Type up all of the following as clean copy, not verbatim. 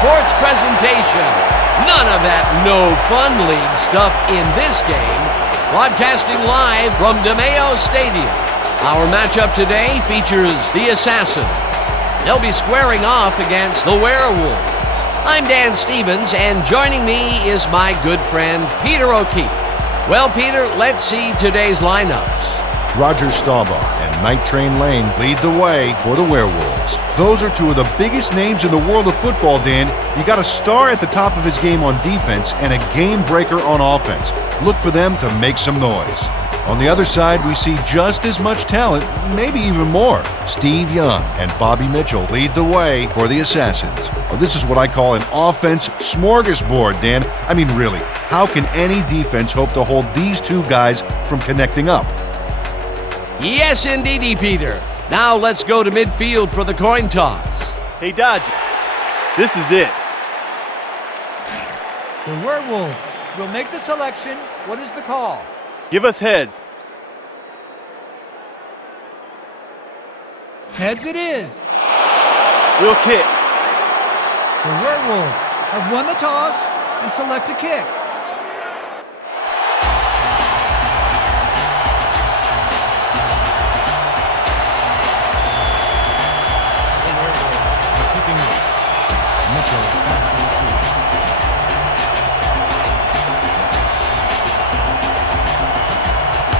sports presentation. None of that no-fun league stuff in this game. Broadcasting live from DeMayo Stadium. Our matchup today features the Assassins. They'll be squaring off against the Werewolves. I'm Dan Stevens, and joining me is my good friend Peter O'Keefe. Well, Peter, let's see today's lineups. Roger Staubach and Night Train Lane lead the way for the Werewolves. Those are two of the biggest names in the world of football, Dan. You got a star at the top of his game on defense and a game breaker on offense. Look for them to make some noise. On the other side, we see just as much talent, maybe even more. Steve Young and Bobby Mitchell lead the way for the Assassins. Well, this is what I call an offense smorgasbord, Dan. I mean, really, how can any defense hope to hold these two guys from connecting up? Yes, indeedy, Peter. Now let's go to midfield for the coin toss. Hey, Dodger, this is it. The Werewolves will make the selection. What is the call? Give us heads. Heads it is. We'll kick. The Werewolves have won the toss and select a kick.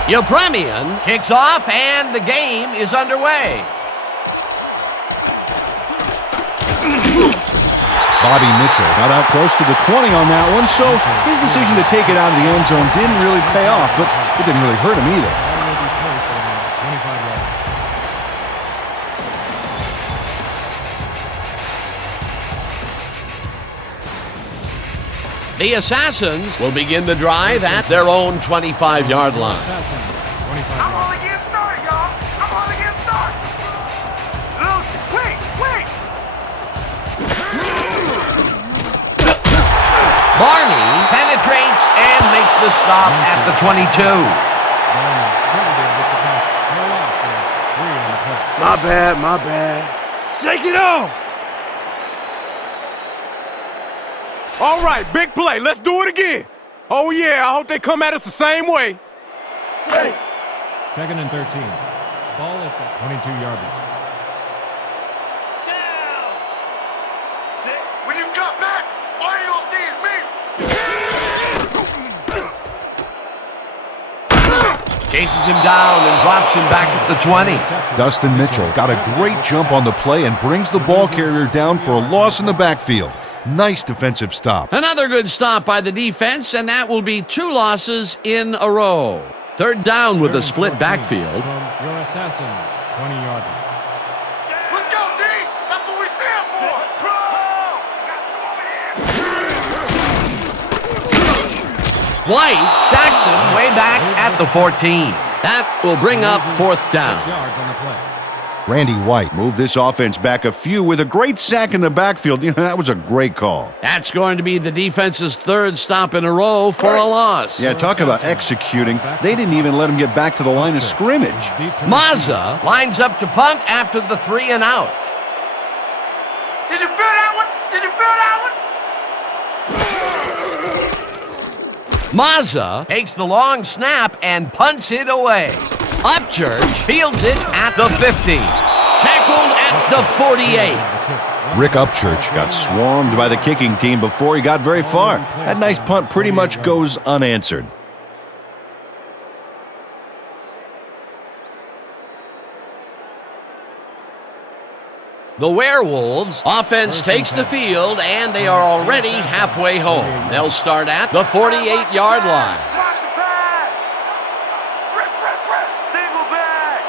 Yepremian kicks off, and the game is underway. Bobby Mitchell got out close to the 20 on that one, so his decision to take it out of the end zone didn't really pay off, but it didn't really hurt him either. The Assassins will begin the drive at their own 25-yard line. I'm only getting started, y'all. I'm only getting started. Wait. Barney penetrates and makes the stop at the 22. My bad. Shake it off. All right, big play. Let's do it again. Oh, yeah, I hope they come at us the same way. Hey. 2nd and 13. Ball at the 22-yard line. Down. Sit. When you cut back, all you gonna see is me. Chases him down and drops him back at the 20. Dustin Mitchell got a great jump on the play and brings the ball carrier down for a loss in the backfield. Nice defensive stop. Another good stop by the defense, and that will be 2 losses in a row. 3rd down with a split backfield. From your Assassins, 20-yard line. Let's go, D. That's what we stand for. White sacks him way back at the 14. That will bring up 4th down. 6 yards on the play. Randy White moved this offense back a few with a great sack in the backfield. You know, that was a great call. That's going to be the defense's 3rd stop in a row for a loss. Yeah, talk about executing. They didn't even let him get back to the line of scrimmage. Mazza lines up to punt after the 3 and out. Did you feel that one? Mazza takes the long snap and punts it away. Upchurch fields it at the 50. Tackled at the 48. Rick Upchurch got swarmed by the kicking team before he got very far. That nice punt pretty much goes unanswered. The Werewolves offense takes the field, and they are already halfway home. They'll start at the 48-yard line. Watch the pass. Rip. Single back.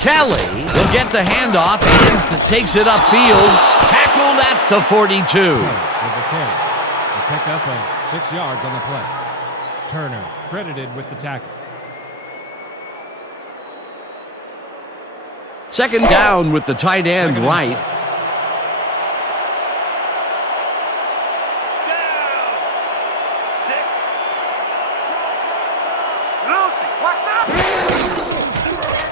Kelly will get the handoff and takes it upfield. Tackled at the 42. With the carry. The pickup of 6 yards on the play. Turner credited with the tackle. 2nd down with the tight end right.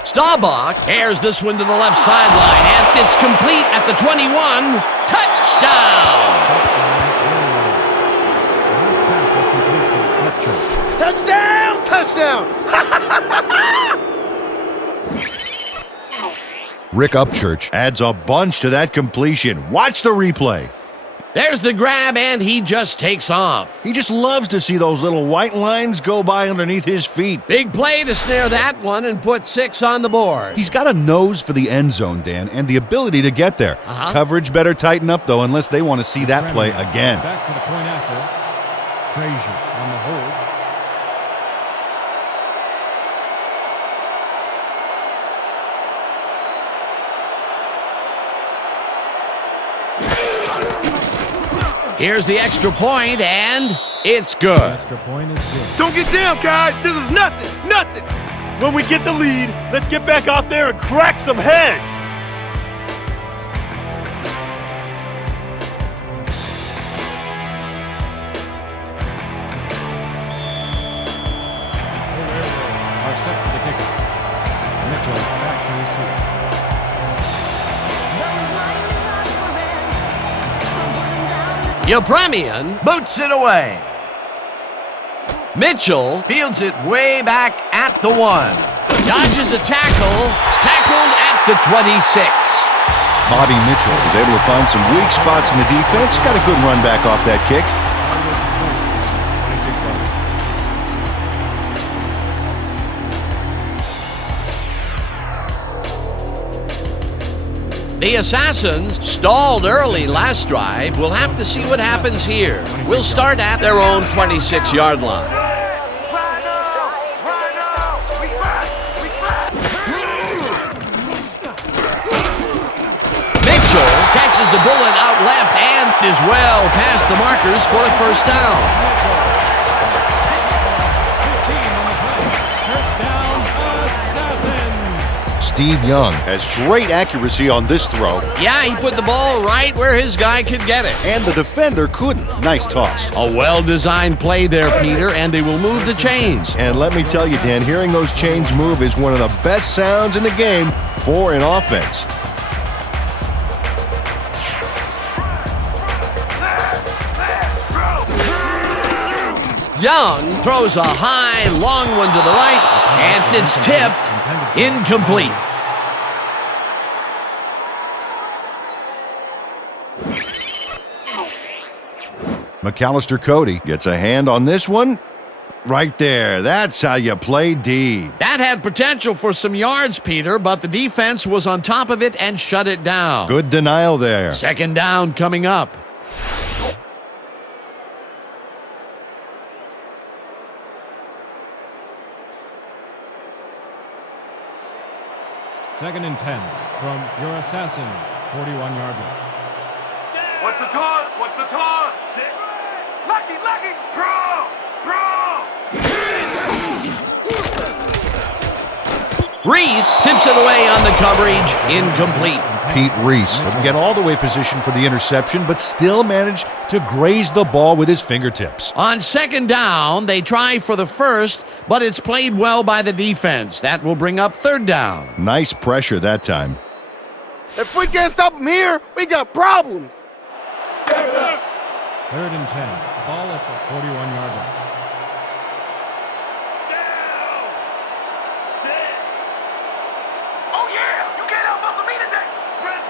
Staubach airs this one to the left sideline, and it's complete at the 21. Touchdown! Touchdown! Touchdown! Rick Upchurch adds a bunch to that completion. Watch the replay. There's the grab, and he just takes off. He just loves to see those little white lines go by underneath his feet. Big play to snare that one and put 6 on the board. He's got a nose for the end zone, Dan, and the ability to get there. Coverage better tighten up, though, unless they want to see that play again. Back for the point after. Frazier on the hold. Here's the extra point, and it's good. Extra point is good. Don't get down, guys. This is nothing. Nothing. When we get the lead, let's get back out there and crack some heads. Are set for the kicker. Mitchell back to receive. Yepremian boots it away. Mitchell fields it way back at the 1. Dodges a tackle. Tackled at the 26. Bobby Mitchell was able to find some weak spots in the defense. Got a good run back off that kick. The Assassins stalled early last drive. We'll have to see what happens here. We'll start at their own 26-yard line. Mitchell catches the bullet out left and is well past the markers for a first down. Steve Young has great accuracy on this throw. Yeah, he put the ball right where his guy could get it. And the defender couldn't. Nice toss. A well-designed play there, Peter, and they will move the chains. And let me tell you, Dan, hearing those chains move is one of the best sounds in the game for an offense. Young throws a high, long one to the right, and it's tipped. Incomplete. McAllister Cody gets a hand on this one. Right there. That's how you play D. That had potential for some yards, Peter, but the defense was on top of it and shut it down. Good denial there. Second down coming up. Second and 10 from your Assassins, 41-yard line. What's the toss? What's the toss? Sit. Lucky, lucky. Draw. Reese tips it away on the coverage. Incomplete. Pete Reese doesn't get all the way positioned for the interception, but still managed to graze the ball with his fingertips. On second down, they try for the first, but it's played well by the defense. That will bring up third down. Nice pressure that time. If we can't stop them here, we got problems. Third and 10, ball at the 41-yard line. Oh yeah, you can't outmuscle me today. Spread.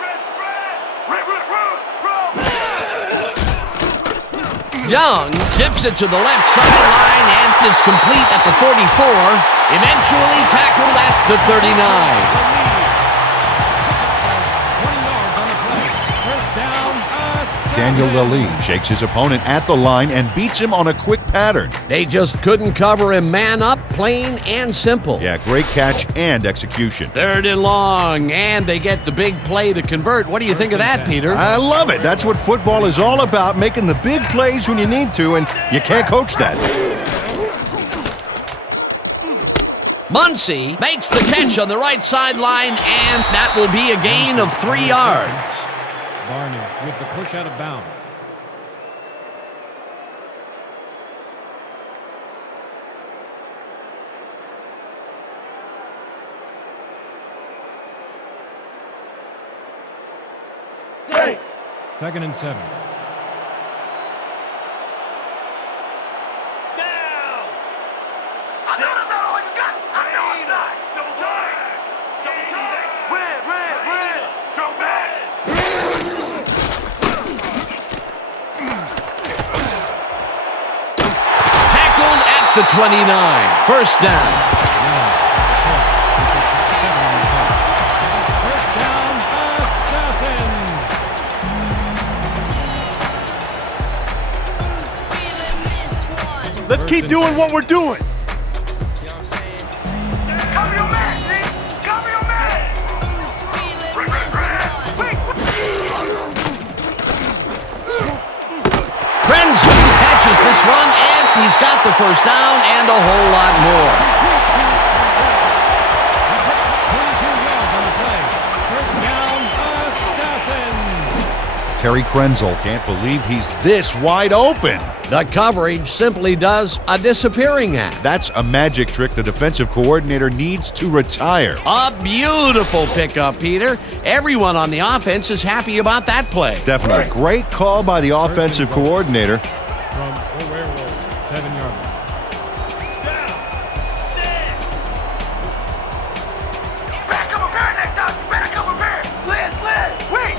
Young tips it to the left sideline, and it's complete at the 44. Eventually tackled at the 39. 20 yards on the play. First down, Daniel Lally shakes his opponent at the line and beats him on a quick pattern. They just couldn't cover him man up, plain and simple. Yeah, great catch and execution. Third and long, and they get the big play to convert. What do you think of that, Peter? I love it. That's what football is all about, making the big plays when you need to, and you can't coach that. Muncie makes the catch on the right sideline, and that will be a gain of 3 yards. Barney with the push out of bounds. 2nd and 7. The 29. First down. First down, assassin. Let's keep doing what we're doing. Cover your man, G. Cover your man. Krenzel catches this one, and he's got the first down and a whole lot more. 22 yards on the play. First down, assassin. Terry Krenzel can't believe he's this wide open. The coverage simply does a disappearing act. That's a magic trick the defensive coordinator needs to retire. A beautiful pickup, Peter. Everyone on the offense is happy about that play. Definitely. Great call by the offensive coordinator. From the Werewolf, 7-yard line. Back up a pair next time. Back up a pair. Liz. Wait.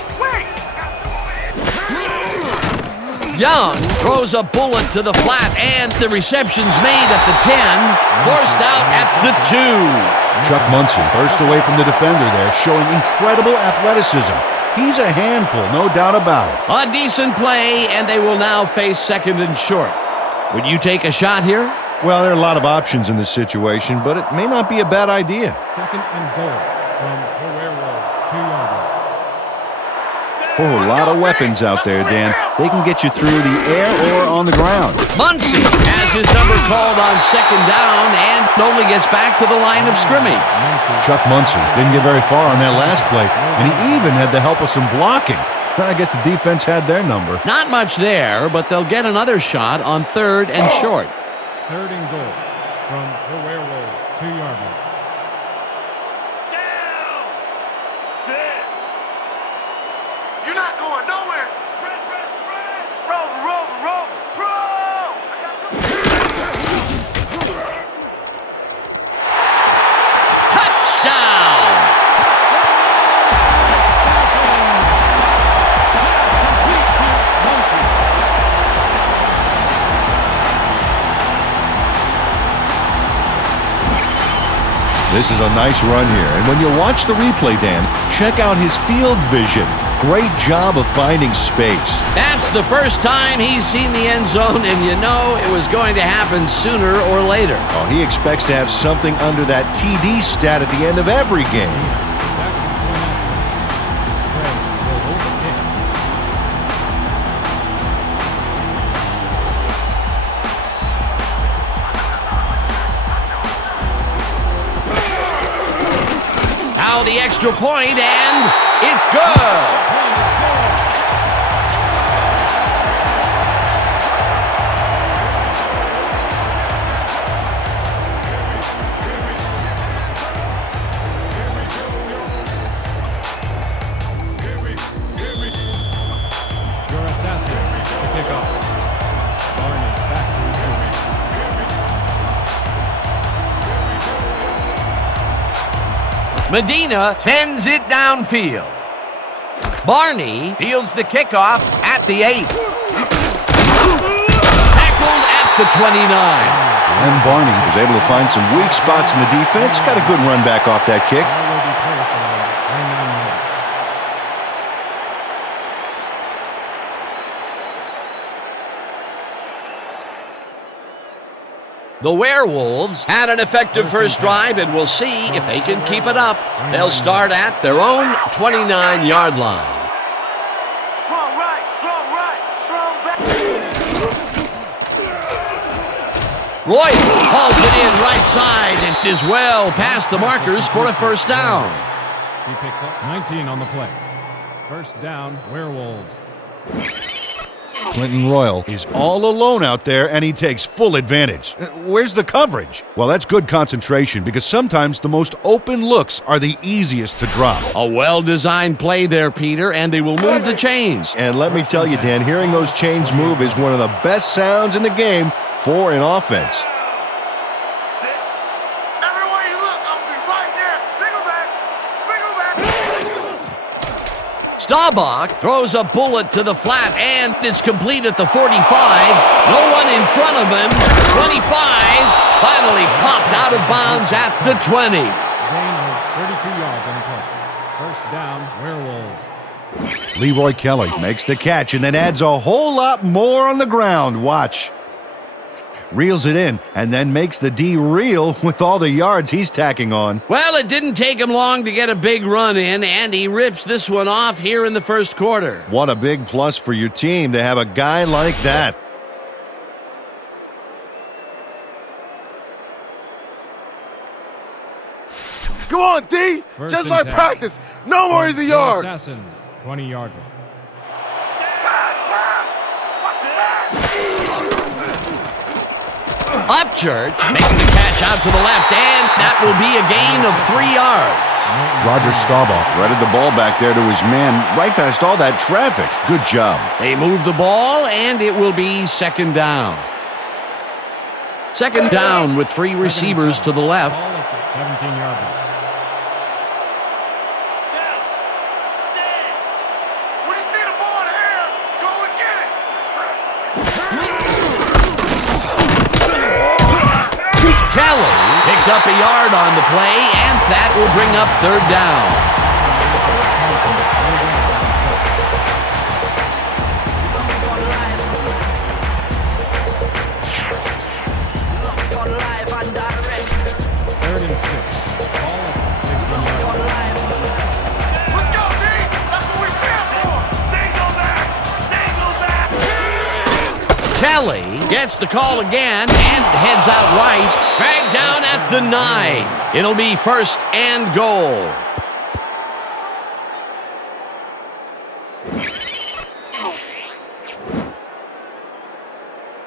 Young throws a bullet to the flat, and the reception's made at the 10, forced out at the 2. Chuck Munson burst away from the defender there, showing incredible athleticism. He's a handful, no doubt about it. A decent play, and they will now face 2nd and short. Would you take a shot here? Well, there are a lot of options in this situation, but it may not be a bad idea. 2nd and goal from the Werewolf, 2-yard line. Oh, a lot of weapons out there, Dan. They can get you through the air or on the ground. Munson has his number called on 2nd down and only gets back to the line of scrimmage. Chuck Munson didn't get very far on that last play, and he even had the help of some blocking. I guess the defense had their number. Not much there, but they'll get another shot on 3rd and short. 3rd and goal from the Werewolves, 2-yard line. You're not going nowhere. Roll. Touchdown! This is a nice run here, and when you watch the replay, Dan, check out his field vision. Great job of finding space. That's the first time he's seen the end zone, and you know it was going to happen sooner or later. Oh, he expects to have something under that TD stat at the end of every game. Now the extra point, and it's good. Your assassin to kick off. Barney back to receive. Medina sends it downfield. Barney fields the kickoff at the 8. Tackled at the 29. And Barney was able to find some weak spots in the defense. Got a good run back off that kick. The Werewolves had an effective first drive, and we'll see if they can keep it up. They'll start at their own 29-yard line. Strong right, strong back. Royal hauls it in right side and is well past the markers for a first down. He picks up 19 on the play. First down, Werewolves. Clinton Royal is all alone out there, and he takes full advantage. Where's the coverage? Well, that's good concentration, because sometimes the most open looks are the easiest to drop. A well-designed play there, Peter, and they will move the chains. And let me tell you, Dan, hearing those chains move is one of the best sounds in the game for an offense. Everywhere you look, I'm gonna be right there. Single back. Staubach throws a bullet to the flat, and it's complete at the 45. No one in front of him. 25. Finally popped out of bounds at the 20. Gain of 32 yards on the play. First down, Werewolves. Leroy Kelly makes the catch and then adds a whole lot more on the ground. Watch. Reels it in and then makes the D reel with all the yards he's tacking on. Well, it didn't take him long to get a big run in, and he rips this one off here in the first quarter. What a big plus for your team to have a guy like that. Come on, D. First Just and like 10. practice. No more easy yards. Assassins, 20-yard line. Upchurch makes the catch out to the left, and that will be a gain of 3 yards. Roger Staubach threaded the ball back there to his man right past all that traffic. Good job. They move the ball, and it will be second down. Second down with 3 receivers to the left. Ball at the 17-yard line. When you see the ball in the air, go and get it. Kelly picks up a yard on the play, and that will bring up third down. Third and 6. Ball at the 16-yard line. Let's go, D. That's what we stand for. Single back. Single back. Kelly gets the call again and heads out right. Dragged down at the 9. It'll be first and goal.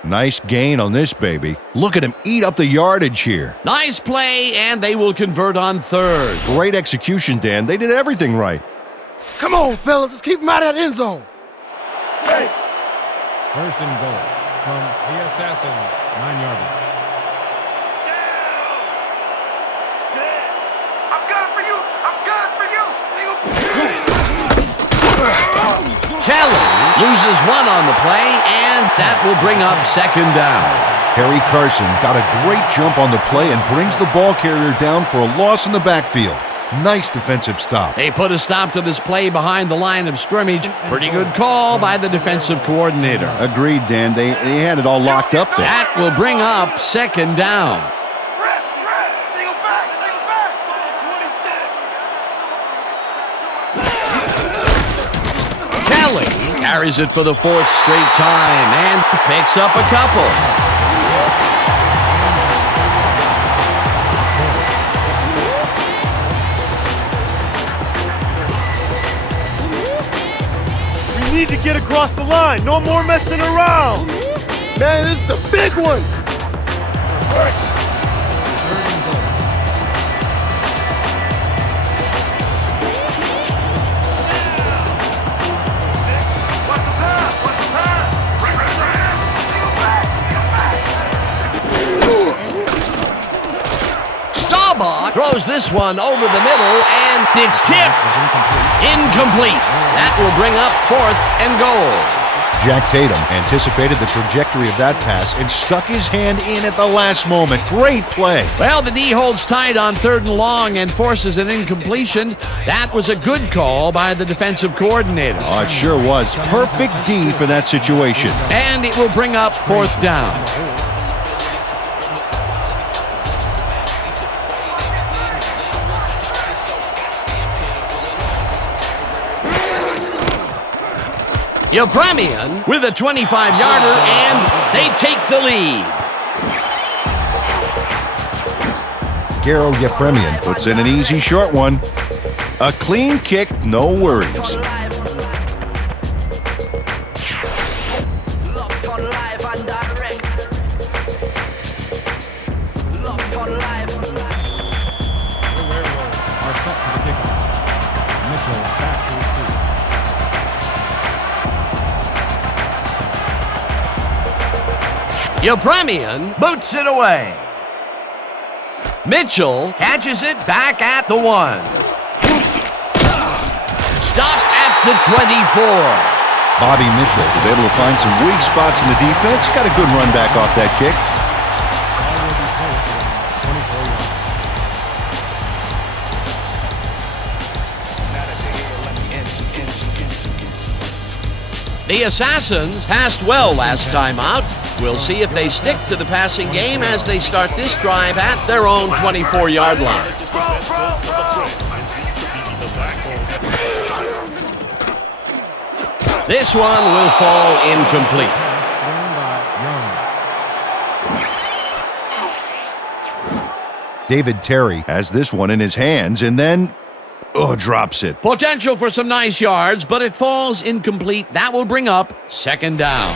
Nice gain on this baby. Look at him eat up the yardage here. Nice play, and they will convert on third. Great execution, Dan. They did everything right. Come on, fellas. Let's keep him out of that end zone. First and goal from the Assassins, 9-yard line. I'm gunning for you. I'm gunning for you. Kelly loses one on the play, and that will bring up second down. Harry Carson got a great jump on the play and brings the ball carrier down for a loss in the backfield. Nice defensive stop. They put a stop to this play behind the line of scrimmage. Pretty good call by the defensive coordinator. Agreed, Dan. They had it all locked up there. That will bring up second down. Single back. Single back. Kelly carries it for the 4th straight time and picks up a couple. We need to get across the line. No more messing around. Man, this is a big one. Third and goal. What's the pass? What's the pass? Single back. Single back. Staubach throws this one over the middle, and it's tipped. Incomplete. That will bring up 4th and goal. Jack Tatum anticipated the trajectory of that pass and stuck his hand in at the last moment. Great play. Well, the D holds tight on 3rd and long and forces an incompletion. That was a good call by the defensive coordinator. Oh, it sure was. Perfect D for that situation. And it will bring up 4th down. Yepremian with a 25-yarder, and they take the lead. Garo Yepremian puts in an easy short one. A clean kick, no worries. Yepremian boots it away. Mitchell catches it back at the 1. Stopped at the 24. Bobby Mitchell was able to find some weak spots in the defense. Got a good run back off that kick. The Assassins passed well last time out. We'll see if they stick to the passing game as they start this drive at their own 24-yard line. This one will fall incomplete. David Terry has this one in his hands and then drops it. Potential for some nice yards, but it falls incomplete. That will bring up 2nd down.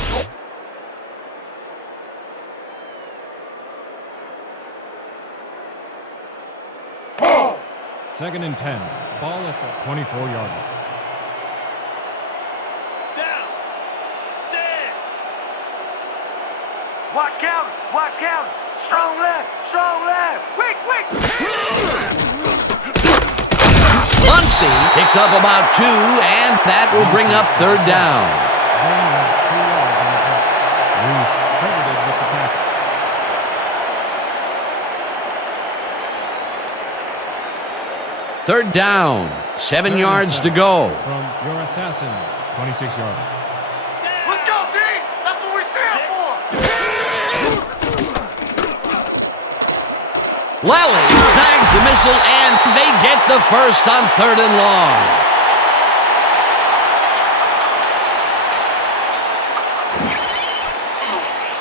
Second and 10. Ball at the 24-yard line. Down. Set. Watch count. Watch count. Strong left. Strong left. Quick, quick. Muncie picks up about 2, and that will bring up 3rd down. Third down, 7 yards to go. From your Assassins, 26-yard. Let's go, D. That's what we stand for. Lally tags the missile, and they get the first on 3rd and long.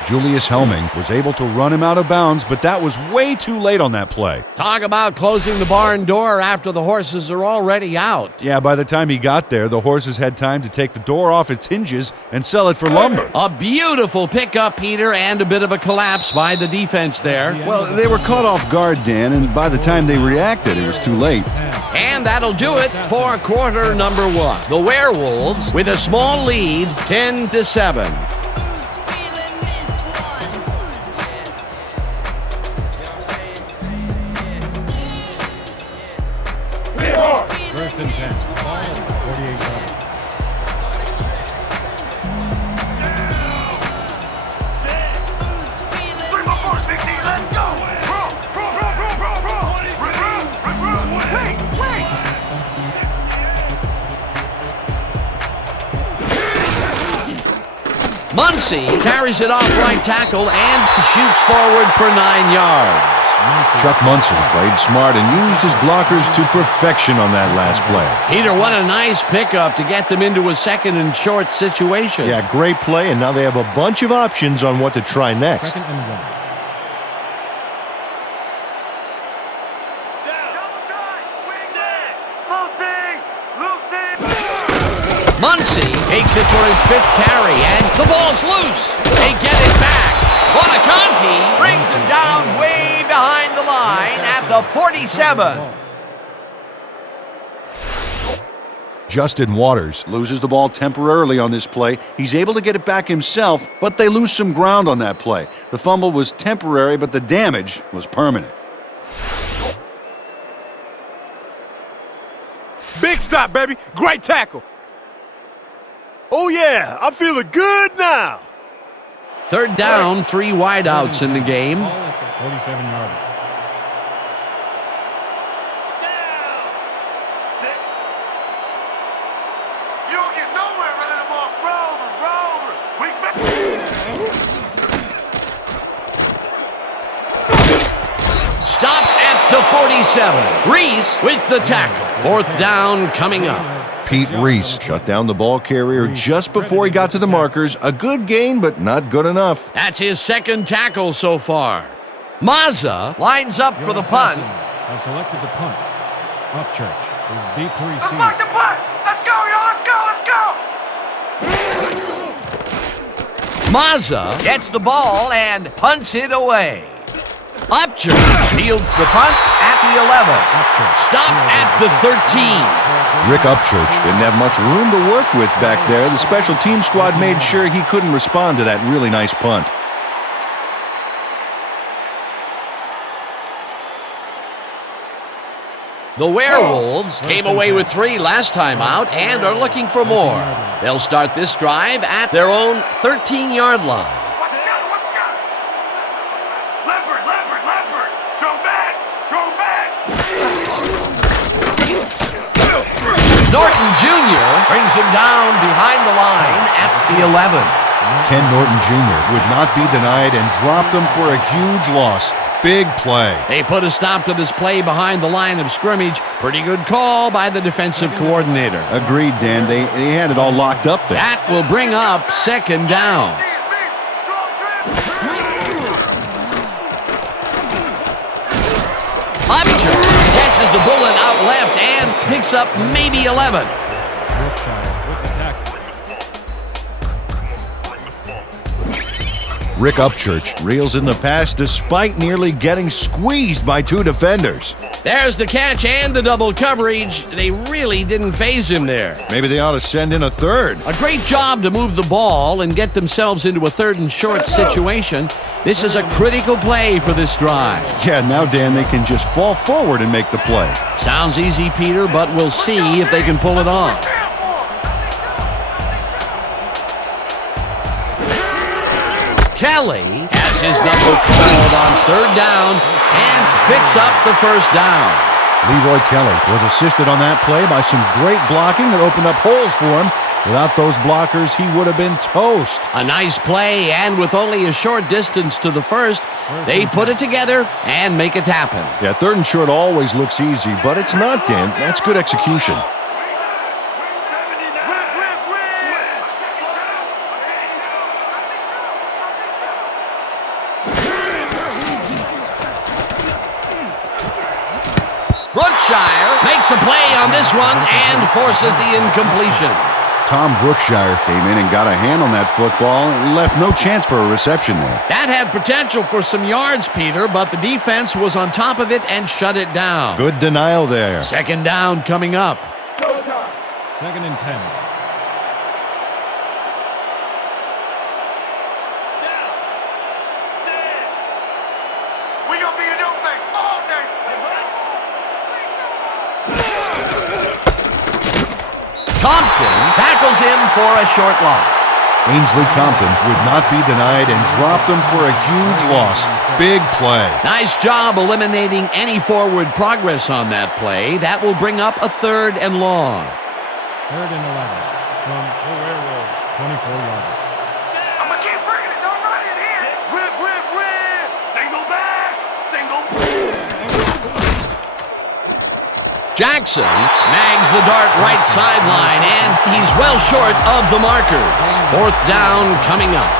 Julius Helming was able to run him out of bounds, but that was way too late on that play. Talk about closing the barn door after the horses are already out. Yeah, by the time he got there, the horses had time to take the door off its hinges and sell it for lumber. A beautiful pickup, Peter, and a bit of a collapse by the defense there. Well, they were caught off guard, Dan, and by the time they reacted, it was too late. And that'll do it for quarter number 1. The Werewolves with a small lead, 10-7. First and 10. Ball at the 48-yard line. Bring my force, Big D. Let's go. Roll. Wait. Muncie carries it off right tackle and shoots forward for 9 yards. Chuck Munson played smart and used his blockers to perfection on that last play. Peter, what a nice pickup to get them into a 2nd and short situation. Yeah, great play, and now they have a bunch of options on what to try next. 2nd and 1. Muncie takes it for his 5th carry, and the ball's loose. They get it back. Bonaconti brings it down way behind the line at the 47. Justin Waters loses the ball temporarily on this play. He's able to get it back himself, but they lose some ground on that play. The fumble was temporary, but the damage was permanent. Big stop, baby. Great tackle. Oh, yeah, I'm feeling good now. 3rd down, 3 wideouts in the game. Ball at the 47-yard line. You don't get nowhere running the ball. Roll. Weak back. Stopped at the 47. Reese with the tackle. 4th down coming up. Pete Reese shut down the ball carrier just before he got to the markers. A good gain, but not good enough. That's his 2nd tackle so far. Mazza lines up for the punt. Have selected the punt. Upchurch is deep to Let's receive. mark the punt. Let's go, y'all. Let's go. Mazza gets the ball and punts it away. Upchurch fields the punt at the 11. Stopped at the 13. Rick Upchurch didn't have much room to work with back there. The special team squad made sure he couldn't respond to that really nice punt. The Werewolves came away with 3 last time out and are looking for more. They'll start this drive at their own 13-yard line. Let's go! Leopard! Throw back! Norton Jr. brings him down behind the line at the 11. Ken Norton Jr. would not be denied and dropped them for a huge loss. Big play. They put a stop to this play behind the line of scrimmage. Pretty good call by the defensive coordinator. Agreed, Dan. They had it all locked up there. That will bring up 2nd down. Upchurch catches the bullet out left and picks up maybe 11. Rick Upchurch reels in the pass despite nearly getting squeezed by 2 defenders. There's the catch and the double coverage. They really didn't faze him there. Maybe they ought to send in a third. A great job to move the ball and get themselves into a 3rd and short situation. This is a critical play for this drive. Yeah, now, Dan, they can just fall forward and make the play. Sounds easy, Peter, but we'll see if they can pull it off. Kelly has his number called on 3rd down and picks up the 1st down. Leroy Kelly was assisted on that play by some great blocking that opened up holes for him. Without those blockers, he would have been toast. A nice play, and with only a short distance to the 1st, they put it together and make it happen. Yeah, 3rd and short always looks easy, but it's not, Dan. That's good execution. Brookshire makes a play on this one and forces the incompletion. Tom Brookshire came in and got a hand on that football and left no chance for a reception there. That had potential for some yards, Peter, but the defense was on top of it and shut it down. Good denial there. 2nd down coming up. 2nd and 10. We gonna be a new thing all day. Compton tackles him for a short loss. Ainsley Compton would not be denied and dropped him for a huge loss. Big play. Nice job eliminating any forward progress on that play. That will bring up a 3rd and long. 3rd and 11 from the Werewolf, 24-yard. I'm gonna keep bringing it. Don't run it here. Rip. Single back. Jackson snags the dart right sideline, and he's well short of the markers. 4th down coming up.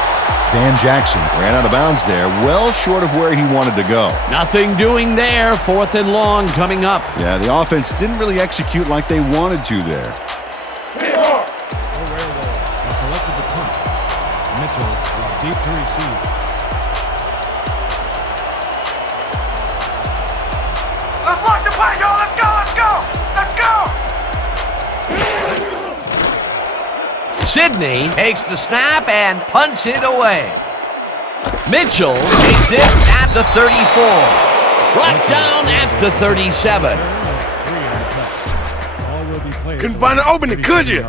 Dan Jackson ran out of bounds there, well short of where he wanted to go. Nothing doing there. 4th and long coming up. Yeah, the offense didn't really execute like they wanted to there. The Werewolf has selected the punt. Mitchell is deep to receive. Let's lock the play, y'all. Let's go. Sidney takes the snap and punts it away. Mitchell takes it at the 34. Brought down at the 37. Couldn't find an opening, could you?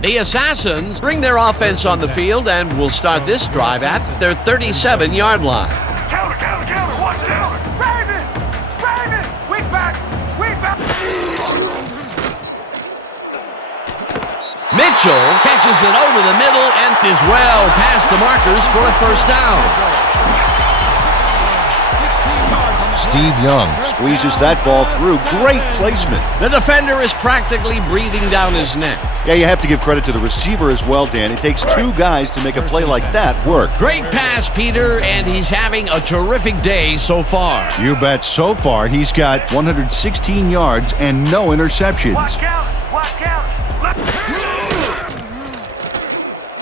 The Assassins bring their offense on the field and will start this drive at their 37-yard line. Counter. Watch counter. Raven. We back. Mitchell catches it over the middle and is well past the markers for a 1st down. Steve Young squeezes that ball through. Great placement. The defender is practically breathing down his neck. Yeah, you have to give credit to the receiver as well, Dan. It takes 2 guys to make a play like that work. Great pass, Peter, and he's having a terrific day so far. You bet. So far, he's got 116 yards and no interceptions. Watch counter.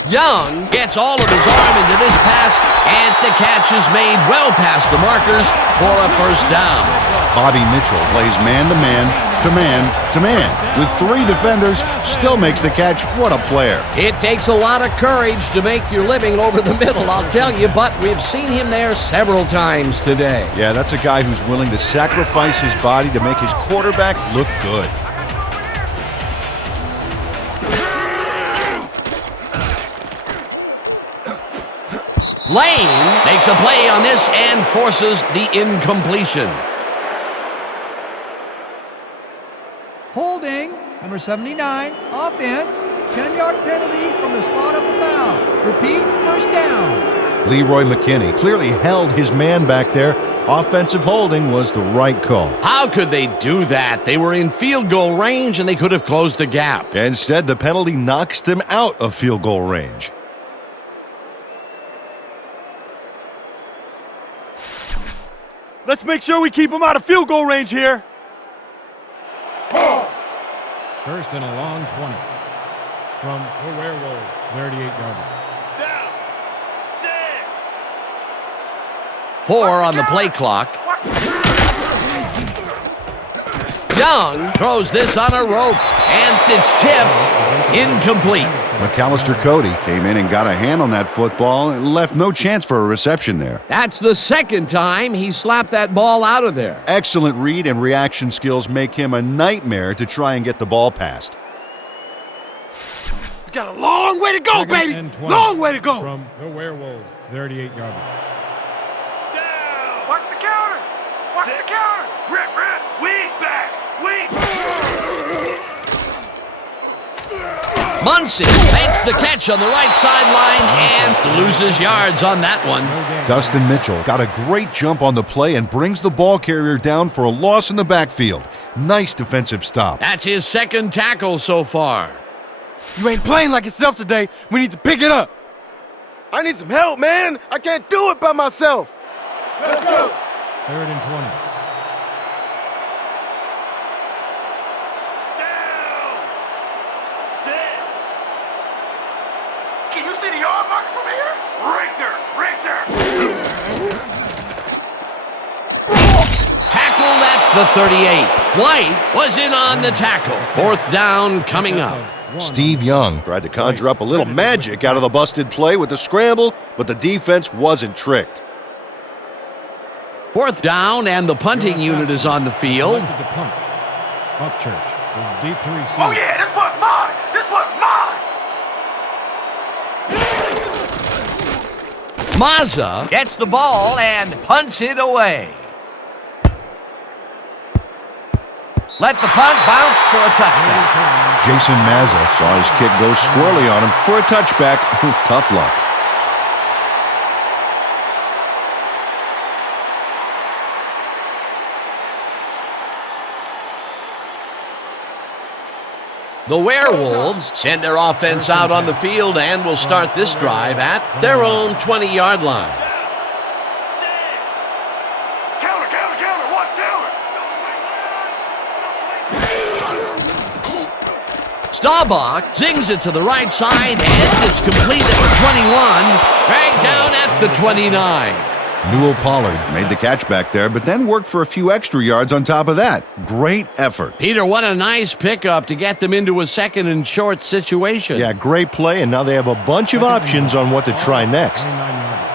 Young gets all of his arm into this pass, and the catch is made well past the markers for a 1st down. Bobby Mitchell plays man-to-man to man-to-man. With 3 defenders, still makes the catch. What a player. It takes a lot of courage to make your living over the middle, I'll tell you, but we've seen him there several times today. Yeah, that's a guy who's willing to sacrifice his body to make his quarterback look good. Lane makes a play on this and forces the incompletion. Holding, number 79, offense, 10-yard penalty from the spot of the foul. Repeat, first down. Leroy McKinney clearly held his man back there. Offensive holding was the right call. How could they do that? They were in field goal range and they could have closed the gap. Instead, the penalty knocks them out of field goal range. Let's make sure we keep him out of field goal range here. First and a long 20 from the Werewolves, 38-yarder. 4 on the play clock. Young throws this on a rope, and it's tipped. Incomplete. McAllister Cody came in and got a hand on that football and left no chance for a reception there. That's the second time he slapped that ball out of there. Excellent read and reaction skills make him a nightmare to try and get the ball past. We got a long way to go, Second baby. and 20 Long way to go. From the Werewolves, 38-yarder. Watch the counter! Watch the counter! Rip! Weed back! Weed! Munson makes the catch on the right sideline and loses yards on that one. Dustin Mitchell got a great jump on the play and brings the ball carrier down for a loss in the backfield. Nice defensive stop. That's his second tackle so far. You ain't playing like yourself today. We need to pick it up. I need some help, man. I can't do it by myself. Let's go. 3rd and 20. Can you see the yard marker from here? Right there! Tackled at the 38. White was in on the tackle. 4th down coming up. Steve Young tried to conjure up a little magic out of the busted play with the scramble, but the defense wasn't tricked. 4th down, and the punting unit is on the field. Elected to punt. Upchurch is deep to receive. Oh yeah, this one's mine! This one's mine! Mazza gets the ball and punts it away. Let the punt bounce for a touchdown. Jason Mazza saw his kick go squirrely on him for a touchback. Tough luck. The Werewolves send their offense out on the field and will start this drive at their own 20-yard line. Counter! Watch counter! Staubach zings it to the right side, and it's complete at the 21, dragged down at the 29. Newell Pollard made the catch back there, but then worked for a few extra yards on top of that. Great effort. Peter, what a nice pickup to get them into a second and short situation. Yeah, great play, and now they have a bunch of options on what to try next. 29-yarder.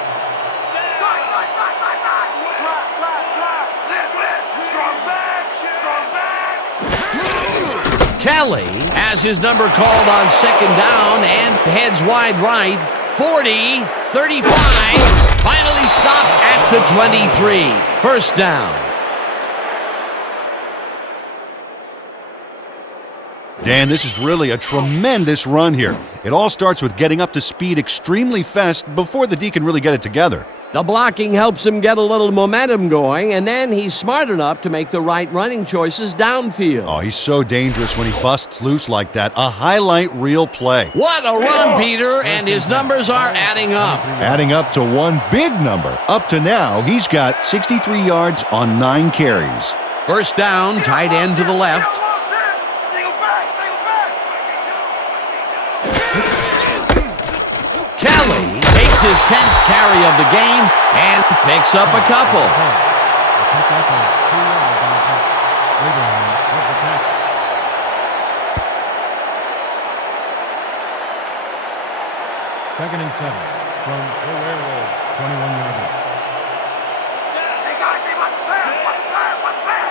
Kelly has his number called on 2nd down and heads wide right. 40, 35, finally stopped at the 23. 1st down. Dan, this is really a tremendous run here. It all starts with getting up to speed extremely fast before the D can really get it together. The blocking helps him get a little momentum going, and then he's smart enough to make the right running choices downfield. Oh, he's so dangerous when he busts loose like that. A highlight reel play. What a run, Peter, and his numbers are adding up. Adding up to one big number. Up to now, he's got 63 yards on 9 carries. 1st down, tight end to the left. Kelly takes his 10th carry of the game and picks up a couple. Pick up 2 yards on Abraham with the tackle. Second and 7 from the Werewolf, 21-yard line. Hey guys, hey, what's that? What's that? What's that?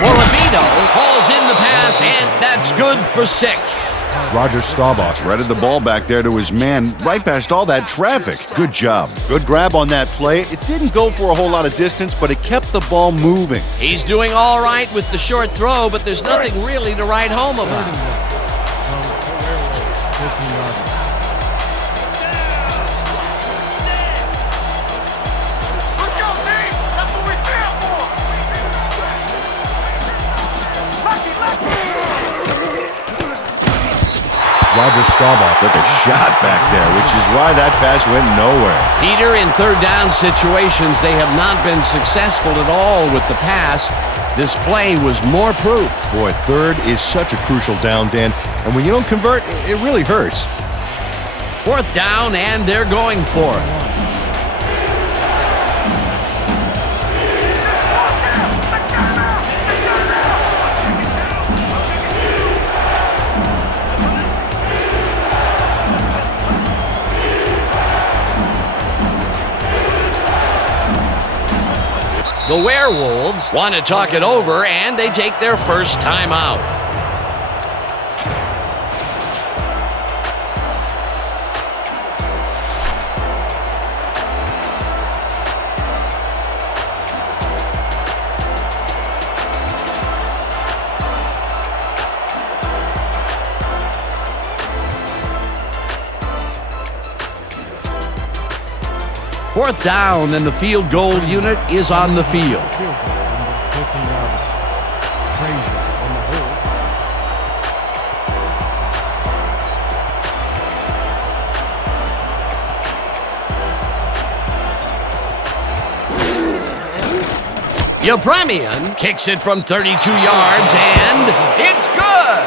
Borrabito hauls in the pass, and that's good for 6. Roger Staubach threaded the ball back there to his man right past all that traffic. Good job. Good grab on that play. It didn't go for a whole lot of distance, but it kept the ball moving. He's doing all right with the short throw, but there's nothing really to write home about. From the Werewolf, 15-yard line. Let's go, team! That's what we're here for! Lucky! Roger Staubach took a shot back there, which is why that pass went nowhere. Peter, in third down situations, they have not been successful at all with the pass. This play was more proof. Boy, third is such a crucial down, Dan. And when you don't convert, it really hurts. Fourth down, and they're going for it. The Werewolves want to talk it over, and they take their first time out. Fourth down, and the field goal unit is on the field. Field goal from the 15-yard line. Frazier on the hold. Yepremian kicks it from 32 yards, and it's good!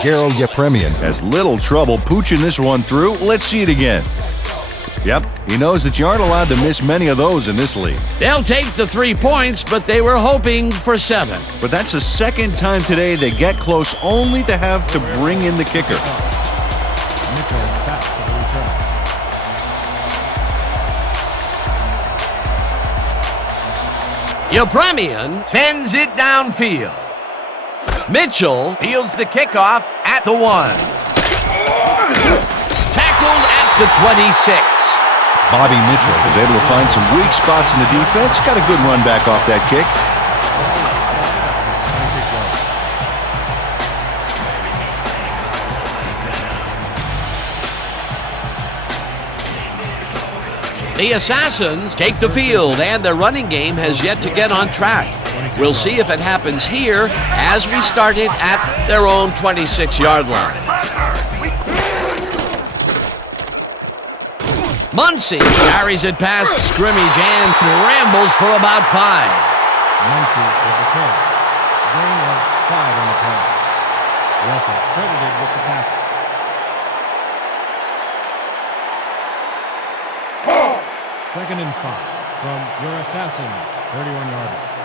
Gerald Yepremian has little trouble pooching this one through. Let's see it again. Yep, he knows that you aren't allowed to miss many of those in this league. They'll take the 3 points, but they were hoping for 7. But that's the second time today they get close only to have to bring in the kicker. Mitchell back for the return. Yepremian sends it downfield. Mitchell fields the kickoff at the 1. Tackled at the 26. Bobby Mitchell was able to find some weak spots in the defense. Got a good run back off that kick. The Assassins take the field, and their running game has yet to get on track. We'll see if it happens here as we start it at their own 26-yard line. Muncie carries it past scrimmage and rambles for about 5. Muncie with the carry. Gain of 5 on the play. Russell credited with the tackle. Second and 5 from your Assassins, 31-yard line.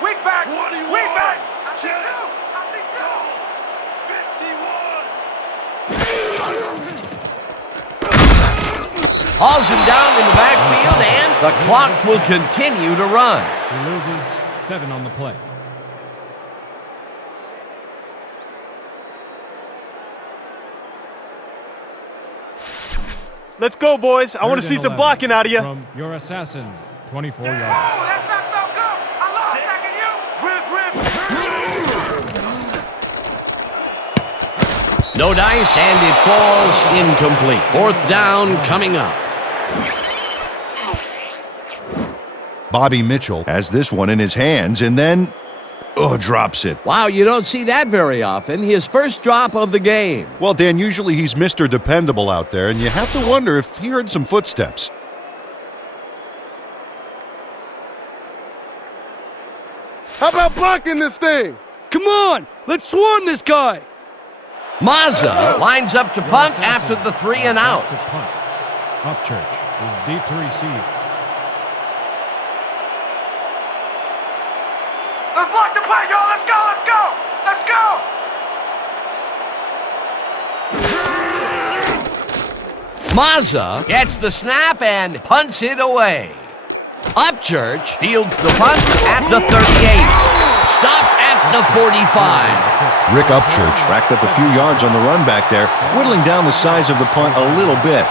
Weak back! 21. Weak back! Check. 51! Hauls him down in the backfield, and the clock will continue to run. He loses 7 on the play. Let's go, boys. I want to Third see and some 11 blocking out of you. From your Assassins, 24 yards. That's not so good! I love attacking you! No dice, and it falls incomplete. Fourth down coming up. Bobby Mitchell has this one in his hands and then drops it. Wow, you don't see that very often. His first drop of the game. Well, Dan, usually he's Mr. Dependable out there, and you have to wonder if he heard some footsteps. How about blocking this thing? Come on, let's swarm this guy. Mazza lines up to punt after the 3 and out. To punt. Upchurch is deep to receive. Let's block the play, y'all. Let's go, let's go, let's go. Mazza gets the snap and punts it away. Upchurch fields the punt at the 38. Stopped at the 45. Rick Upchurch racked up a few yards on the run back there, whittling down the size of the punt a little bit.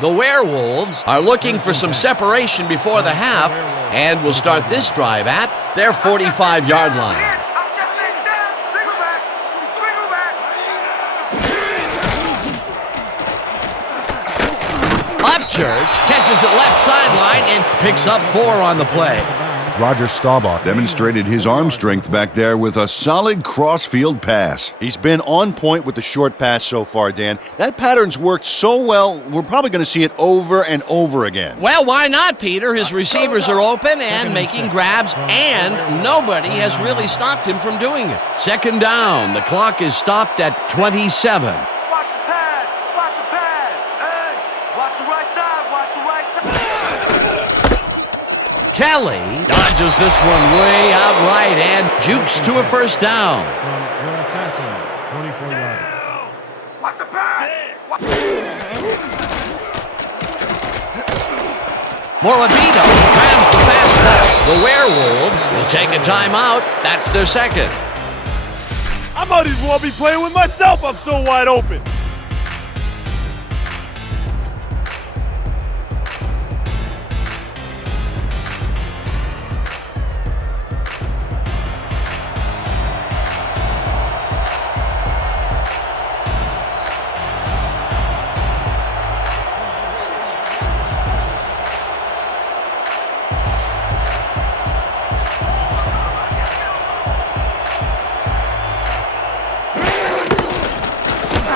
The Werewolves are looking for some separation before the half and will start this drive at their 45-yard line. I'm just sitting down. Single back. Single back. Upchurch catches it left sideline and picks up 4 on the play. Roger Staubach demonstrated his arm strength back there with a solid cross-field pass. He's been on point with the short pass so far, Dan. That pattern's worked so well, we're probably going to see it over and over again. Well, why not, Peter? His receivers are open and making grabs, and nobody has really stopped him from doing it. Second down. The clock is stopped at 27. Watch the pad. Watch the pad. Hey, watch the right side. Watch the right side. Kelly dodges this one way out right and jukes to a first down. From your Assassins, 24-yard. Watch the pad. Morabito grabs the fastball. The Werewolves will take a timeout. That's their second. I might as well be playing with myself. I'm so wide open.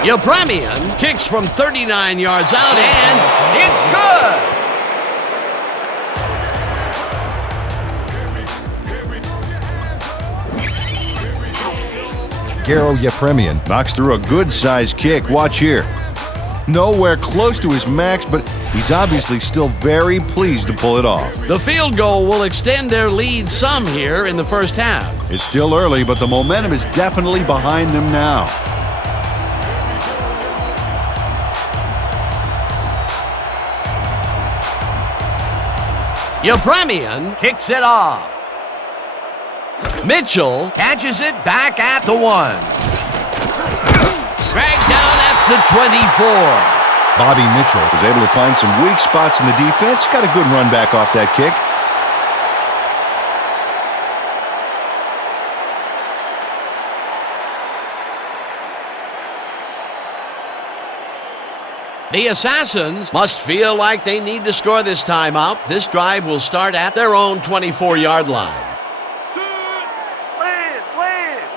Yepremian kicks from 39 yards out, and it's good! Garo Yepremian knocks through a good-sized kick. Watch here. Nowhere close to his max, but he's obviously still very pleased to pull it off. The field goal will extend their lead some here in the first half. It's still early, but the momentum is definitely behind them now. Yepremian kicks it off. Mitchell catches it back at the 1. Dragged down at the 24. Bobby Mitchell was able to find some weak spots in the defense. Got a good run back off that kick. The Assassins must feel like they need to score this time out. This drive will start at their own 24-yard line. Liz,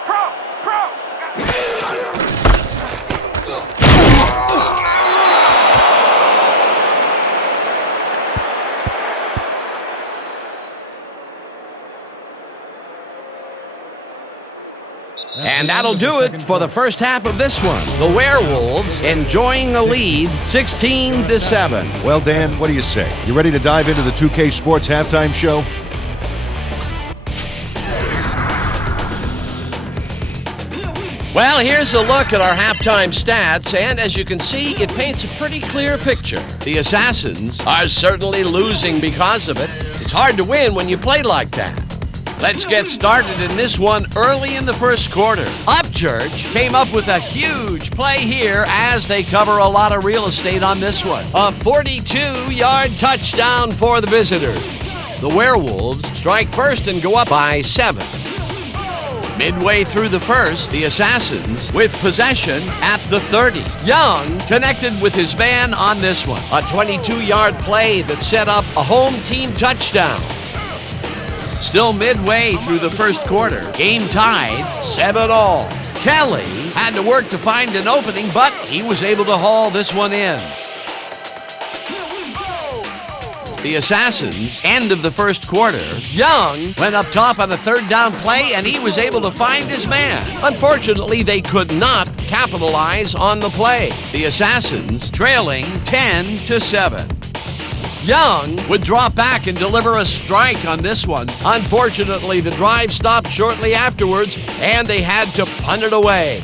pro. And that'll do it for the first half of this one. The Werewolves enjoying the lead 16-7. Well, Dan, what do you say? You ready to dive into the 2K Sports halftime show? Well, here's a look at our halftime stats, and as you can see, it paints a pretty clear picture. The Assassins are certainly losing because of it. It's hard to win when you play like that. Let's get started in this one early in the first quarter. Upchurch came up with a huge play here as they cover a lot of real estate on this one. A 42-yard touchdown for the visitors. The Werewolves strike first and go up by 7. Midway through the first, the Assassins with possession at the 30. Young connected with his man on this one. A 22-yard play that set up a home team touchdown. Still midway through the first quarter, game tied 7-all. Kelly had to work to find an opening, but he was able to haul this one in. The Assassins, end of the first quarter. Young went up top on a third down play, and he was able to find his man. Unfortunately, they could not capitalize on the play. The Assassins trailing 10-7. Young would drop back and deliver a strike on this one. Unfortunately, the drive stopped shortly afterwards, and they had to punt it away.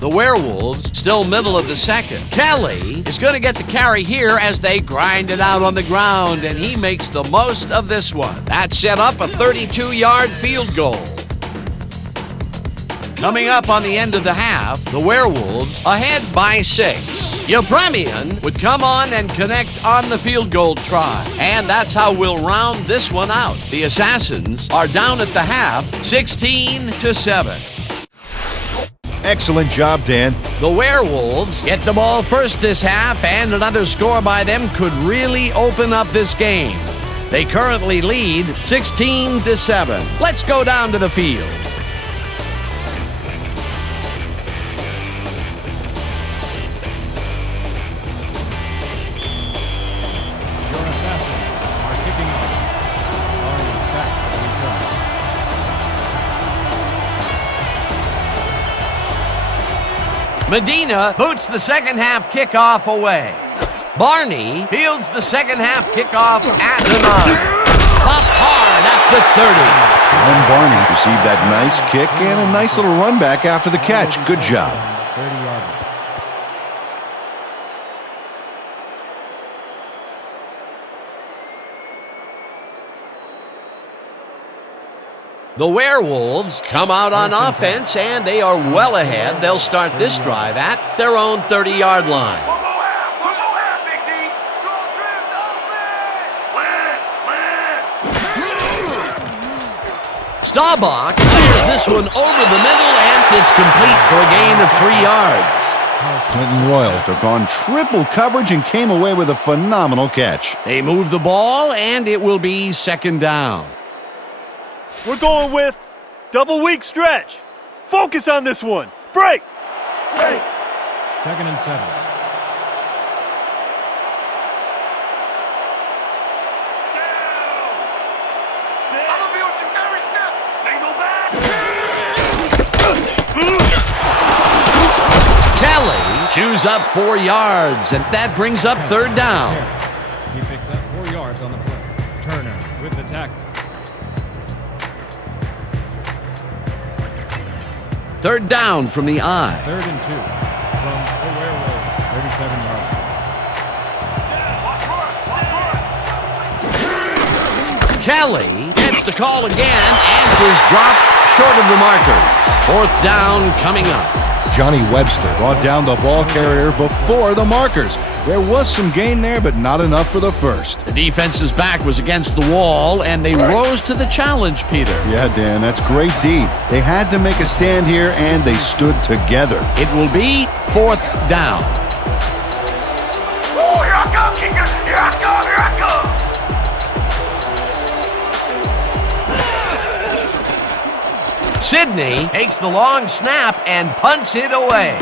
The Werewolves, still middle of the second. Kelly is going to get the carry here as they grind it out on the ground, and he makes the most of this one. That set up a 32-yard field goal. Coming up on the end of the half, the Werewolves ahead by 6. Yepremian would come on and connect on the field goal try, and that's how we'll round this one out. The Assassins are down at the half, 16-7. Excellent job, Dan. The Werewolves get the ball first this half, and another score by them could really open up this game. They currently lead 16-7. Let's go down to the field. Your Assassins are kicking off. Barney back to return. Medina boots the second half kickoff away. Barney fields the second half kickoff at the 9. Up hard at the 30. And Barney received that nice kick and a nice little run back after the catch. Good job. 30-yard. The Werewolves come out on offense, and they are well ahead. They'll start this drive at their own 30-yard line. One more half, Big D. Draw drift, open. Staubach clears this one over the middle, and it's complete for a gain of 3 yards. Clinton Royal took on triple coverage and came away with a phenomenal catch. They move the ball, and it will be second down. We're going with double weak stretch. Focus on this one. Break. Second and 7. I'm gonna be with you every step. Single back. Kelly chews up 4 yards, and that brings up third down. He picks up 4 yards on the play. Turner with the tackle. Third down from the eye. 3rd and 2 from the Werewolf, 37-yard line. Kelly gets the call again and is dropped short of the markers. 4th down coming up. Johnny Webster brought down the ball carrier before the markers. There was some gain there, but not enough for the first. The defense's back was against the wall, and they rose to the challenge, Peter. Yeah, Dan, that's great D. They had to make a stand here, and they stood together. It will be 4th down. Oh, here I come, Kinger. Here I come. Here I come. Sidney takes the long snap and punts it away.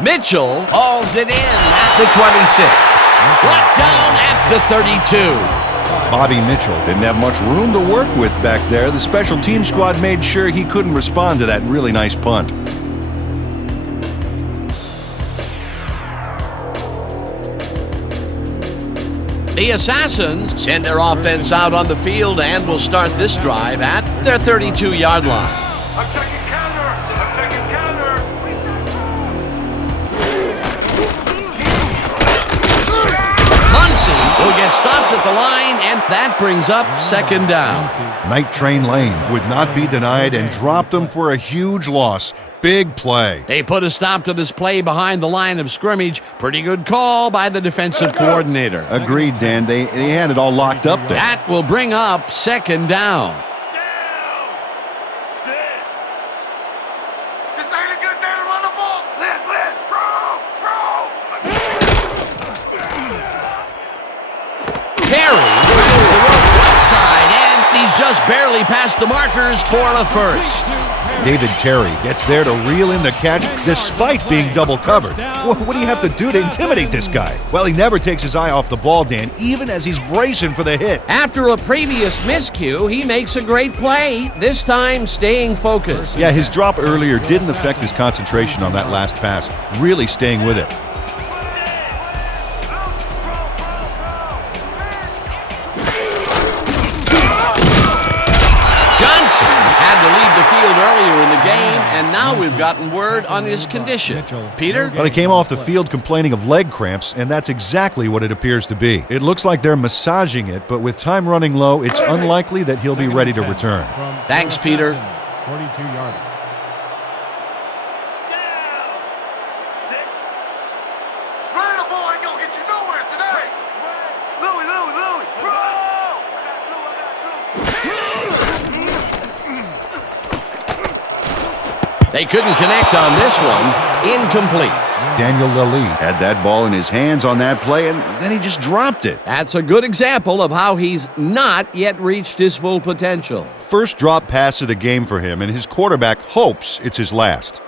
Mitchell hauls it in at the 26. Brought down at the 32. Bobby Mitchell didn't have much room to work with back there. The special team squad made sure he couldn't respond to that really nice punt. The Assassins send their offense out on the field and will start this drive at their 32-yard line. I'm taking counter. I'm taking counter. Muncie will get stopped at the line, and that brings up second down. Night Train Lane would not be denied and dropped them for a huge loss. Big play. They put a stop to this play behind the line of scrimmage. Pretty good call by the defensive coordinator. Agreed, Dan. They had it all locked up there. That will bring up second down. Down. Sit. This ain't a good day to run the ball. Let's Terry goes over the rope right side, and he's just barely past the markers for a first. David Terry gets there to reel in the catch despite being double covered. What do you have to do to intimidate this guy? Well, he never takes his eye off the ball, Dan, even as he's bracing for the hit. After a previous miscue, he makes a great play, this time staying focused. Yeah, his drop earlier didn't affect his concentration on that last pass, really staying with it. Had to leave the field earlier in the game, and now we've gotten word on his condition. Peter? But he came off the field complaining of leg cramps, and that's exactly what it appears to be. It looks like they're massaging it, but with time running low, it's unlikely that he'll be ready to return. Thanks, Peter. 42-yarder. They couldn't connect on this one. Incomplete. Daniel Lally had that ball in his hands on that play, and then he just dropped it. That's a good example of how he's not yet reached his full potential. First drop pass of the game for him, and his quarterback hopes it's his last.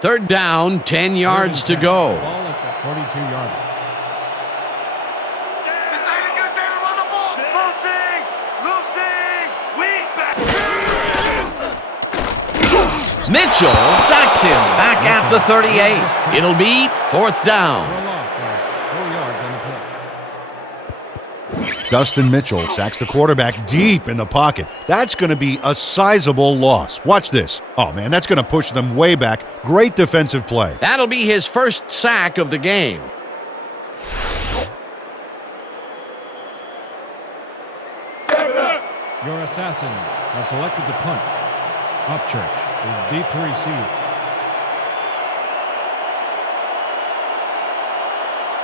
Third down, 10 yards to go. Ball at the 42-yarder. Mitchell sacks him back at the 38. It'll be fourth down. For a loss of 4 yards on the play. Dustin Mitchell sacks the quarterback deep in the pocket. That's going to be a sizable loss. Watch this. Oh, man, that's going to push them way back. Great defensive play. That'll be his first sack of the game. Your Assassins have selected to punt. Upchurch is deep to receive.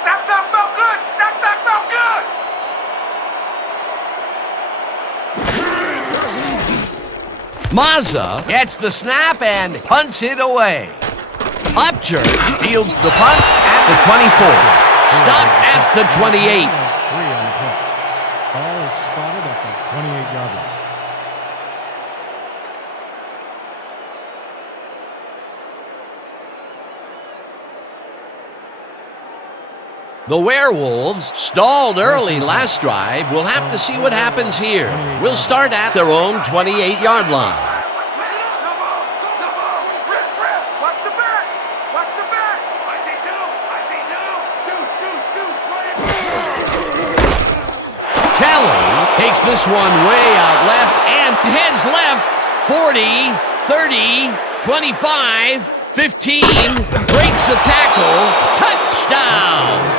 That stuff felt good! That stuff felt good! Mazza gets the snap and punts it away. Upchurch fields the punt at the 24. Stopped at the 28. 3 on the play. Ball is spotted at the 28-yard line. The Werewolves stalled early last drive. We'll have to see what happens here. We'll start at their own 28-yard line. Watch the back! Watch the back! I see two! Kelly takes this one way out left and heads left. 40, 30, 25, 15, breaks a tackle, touchdown!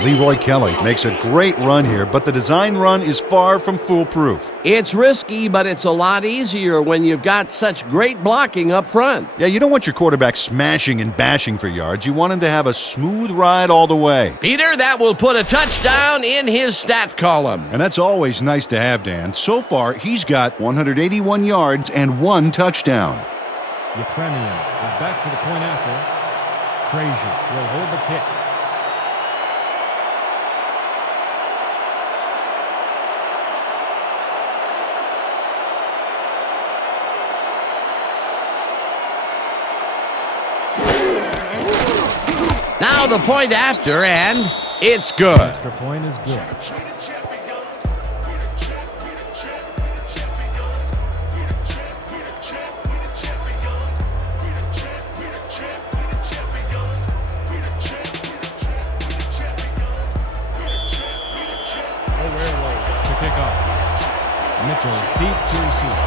Leroy Kelly makes a great run here, but the design run is far from foolproof. It's risky, but it's a lot easier when you've got such great blocking up front. Yeah, you don't want your quarterback smashing and bashing for yards. You want him to have a smooth ride all the way. Peter, that will put a touchdown in his stat column. And that's always nice to have, Dan. So far, he's got 181 yards and 1 touchdown. Yepremian is back for the point after. Frazier will hold the kick. Now the point after, and it's good. Extra point is good. The Werewolf to kick off. Mitchell deep to receive.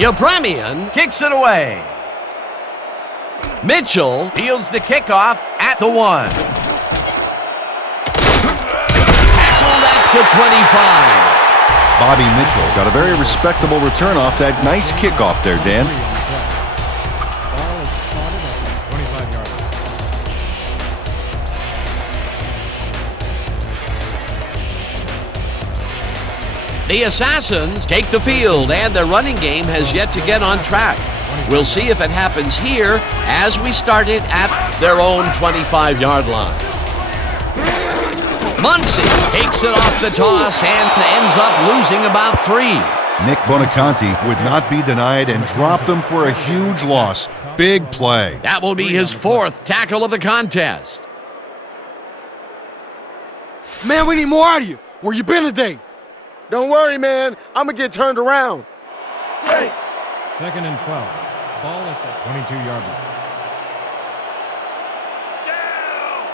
Yepremian kicks it away. Mitchell fields the kickoff at the 1. Tackled at the 25. Bobby Mitchell got a very respectable return off that nice kickoff there, Dan. Ball is spotted at the 25-yard line. The Assassins take the field, and their running game has yet to get on track. We'll see if it happens here as we start it at their own 25-yard line. Muncy takes it off the toss and ends up losing about 3. Nick Bonaconti would not be denied and dropped him for a huge loss. Big play. That will be his 4th tackle of the contest. Man, we need more out of you. Where you been today? Don't worry, man. I'm going to get turned around. Hey! 2nd and 12. Ball at the 22-yard line. Down!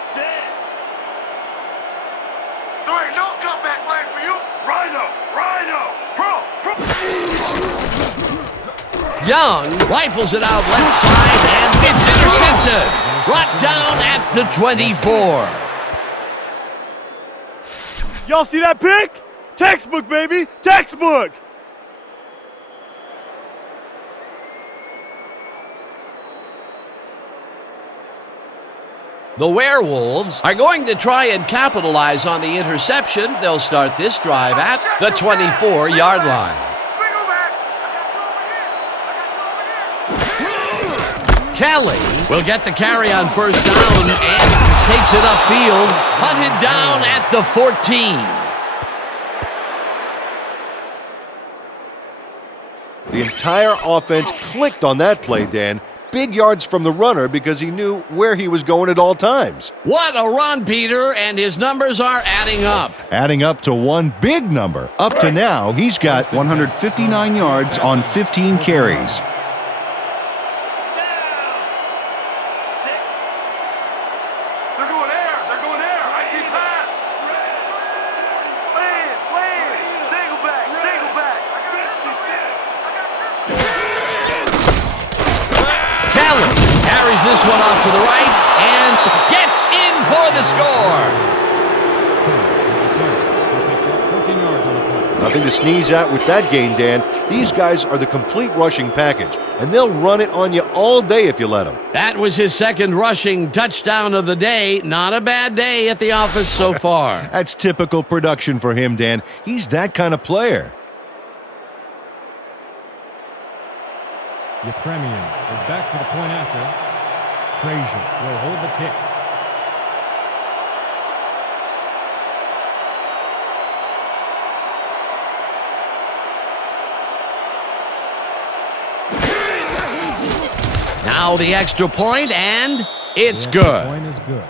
Set! There ain't no comeback line for you. Rhino! Pro! Young rifles it out left side and it's intercepted. Brought down at the 24. Y'all see that pick? Textbook, baby! Textbook! The Werewolves are going to try and capitalize on the interception. They'll start this drive at the 24-yard line. Single back. I got two over here. Kelly will get the carry on first down and takes it upfield, hunted down at the 14. The entire offense clicked on that play, Dan. Big yards from the runner because he knew where he was going at all times. What a run, Peter, and his numbers are adding up. Adding up to one big number. Up to now, he's got 159 yards on 15 carries. They're going air. I keep pass. Play it. Single back. Kelly carries this one off to the right and gets in for the score. 14 yards on the play. Nothing to sneeze at with that gain, Dan. These guys are the complete rushing package, and they'll run it on you all day if you let them. That was his 2nd rushing touchdown of the day. Not a bad day at the office so far. That's typical production for him, Dan. He's that kind of player. Yepremian is back for the point after. Frazier will hold the kick. Now the extra point, and it's The good. point is good.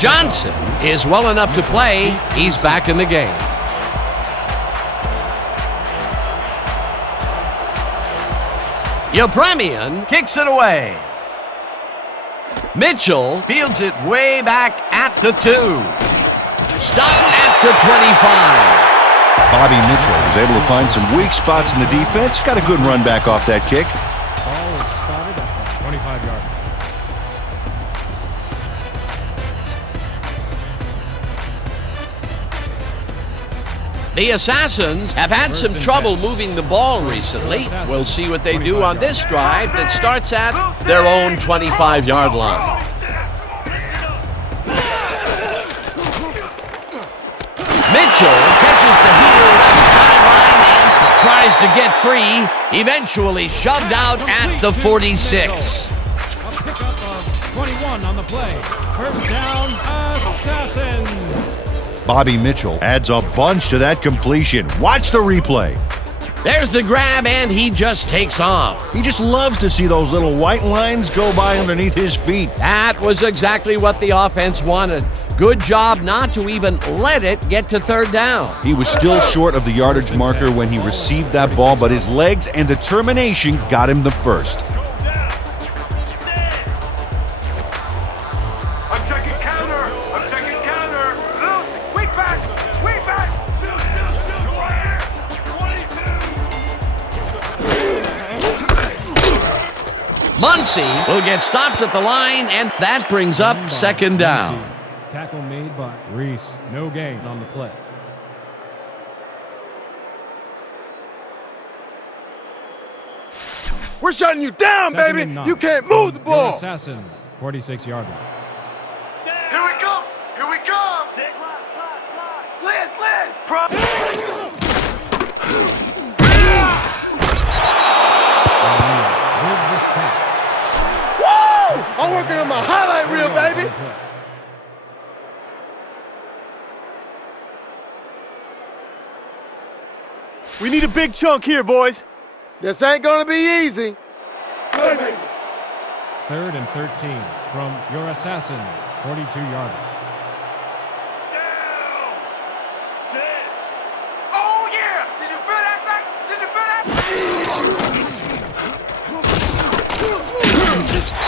Johnson is well enough to play. He's back in the game. Yepremian kicks it away. Mitchell fields it way back at the 2. Stopped at the 25. Bobby Mitchell was able to find some weak spots in the defense. Got a good run back off that kick. Ball is spotted at the 25-yard line. The Assassins have had some trouble moving the ball recently. We'll see what they do on this drive that starts at their own 25-yard line. Mitchell catches the heater left sideline and tries to get free. Eventually shoved out at the 46. A pickup of 21 on the play. First down, Assassins. Bobby Mitchell adds a bunch to that completion. Watch the replay. There's the grab, and he just takes off. He just loves to see those little white lines go by underneath his feet. That was exactly what the offense wanted. Good job not to even let it get to 3rd down. He was still short of the yardage marker when he received that ball, but his legs and determination got him the first. I'm taking counter. Loose. Weak back. Muncy will get stopped at the line, and that brings up 2nd down. Tackle made by Reese. No gain on the play. We're shutting you down, Second baby. and 9. You can't move the Your ball. Assassins, 46-yard line. Here we go. Here we go. Sit. Liz. Pro. With the sack. Woo! I'm working on my highlight reel, baby. We need a big chunk here, boys. This ain't gonna be easy. 3rd and 13 from your Assassins, 42-yard line. Down. Sit. Oh yeah. Did you feel that, Zach? Did you feel that?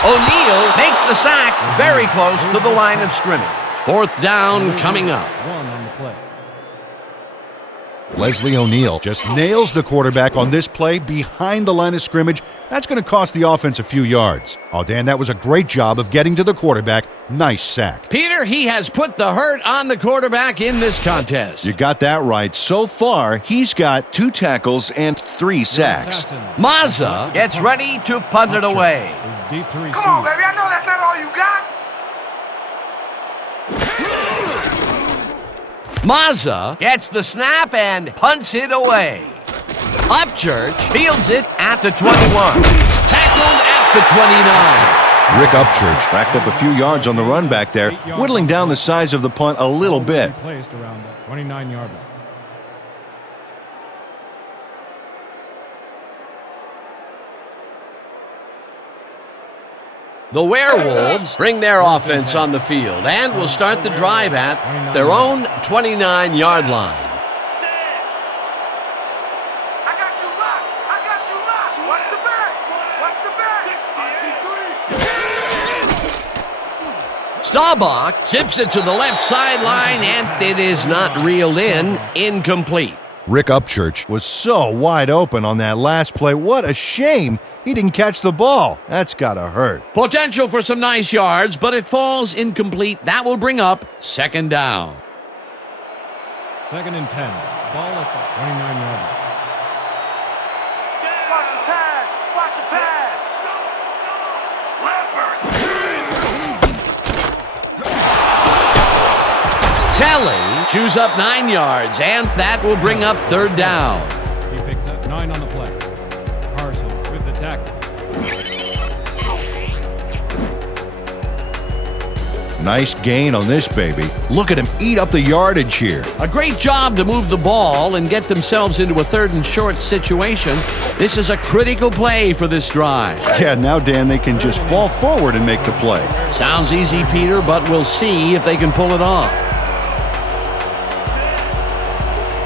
O'Neal makes the sack very close to the line of scrimmage. 4th down coming up. 1 on the play. Leslie O'Neal just nails the quarterback on this play behind the line of scrimmage. That's going to cost the offense a few yards. Oh, Dan, that was a great job of getting to the quarterback. Nice sack. Peter, he has put the hurt on the quarterback in this contest. You got that right. So far, he's got 2 tackles and 3 sacks. Assassins. Mazza gets ready to punt it away. Is deep to receive. Come on, baby. I know that's not all you got. Mazza gets the snap and punts it away. Upchurch fields it at the 21. Tackled at the 29. Rick Upchurch racked up a few yards on the run back there, whittling down the size of the punt a little bit. Placed around the 29-yard line. The Werewolves bring their offense on the field and will start the drive at their own 29-yard line. I got you locked. Watch the back. Staubach zips it to the left sideline, and it is not reeled in. Incomplete. Rick Upchurch was so wide open on that last play. What a shame he didn't catch the ball. That's got to hurt. Potential for some nice yards, but it falls incomplete. That will bring up 2nd down. 2nd and 10. Ball at the 29-yard line. Watch the pad. Kelly chews up 9 yards, and that will bring up 3rd down. He picks up 9 on the play. Carson with the tackle. Nice gain on this baby. Look at him eat up the yardage here. A great job to move the ball and get themselves into a 3rd and short situation. This is a critical play for this drive. Yeah, now, Dan, they can just fall forward and make the play. Sounds easy, Peter, but we'll see if they can pull it off.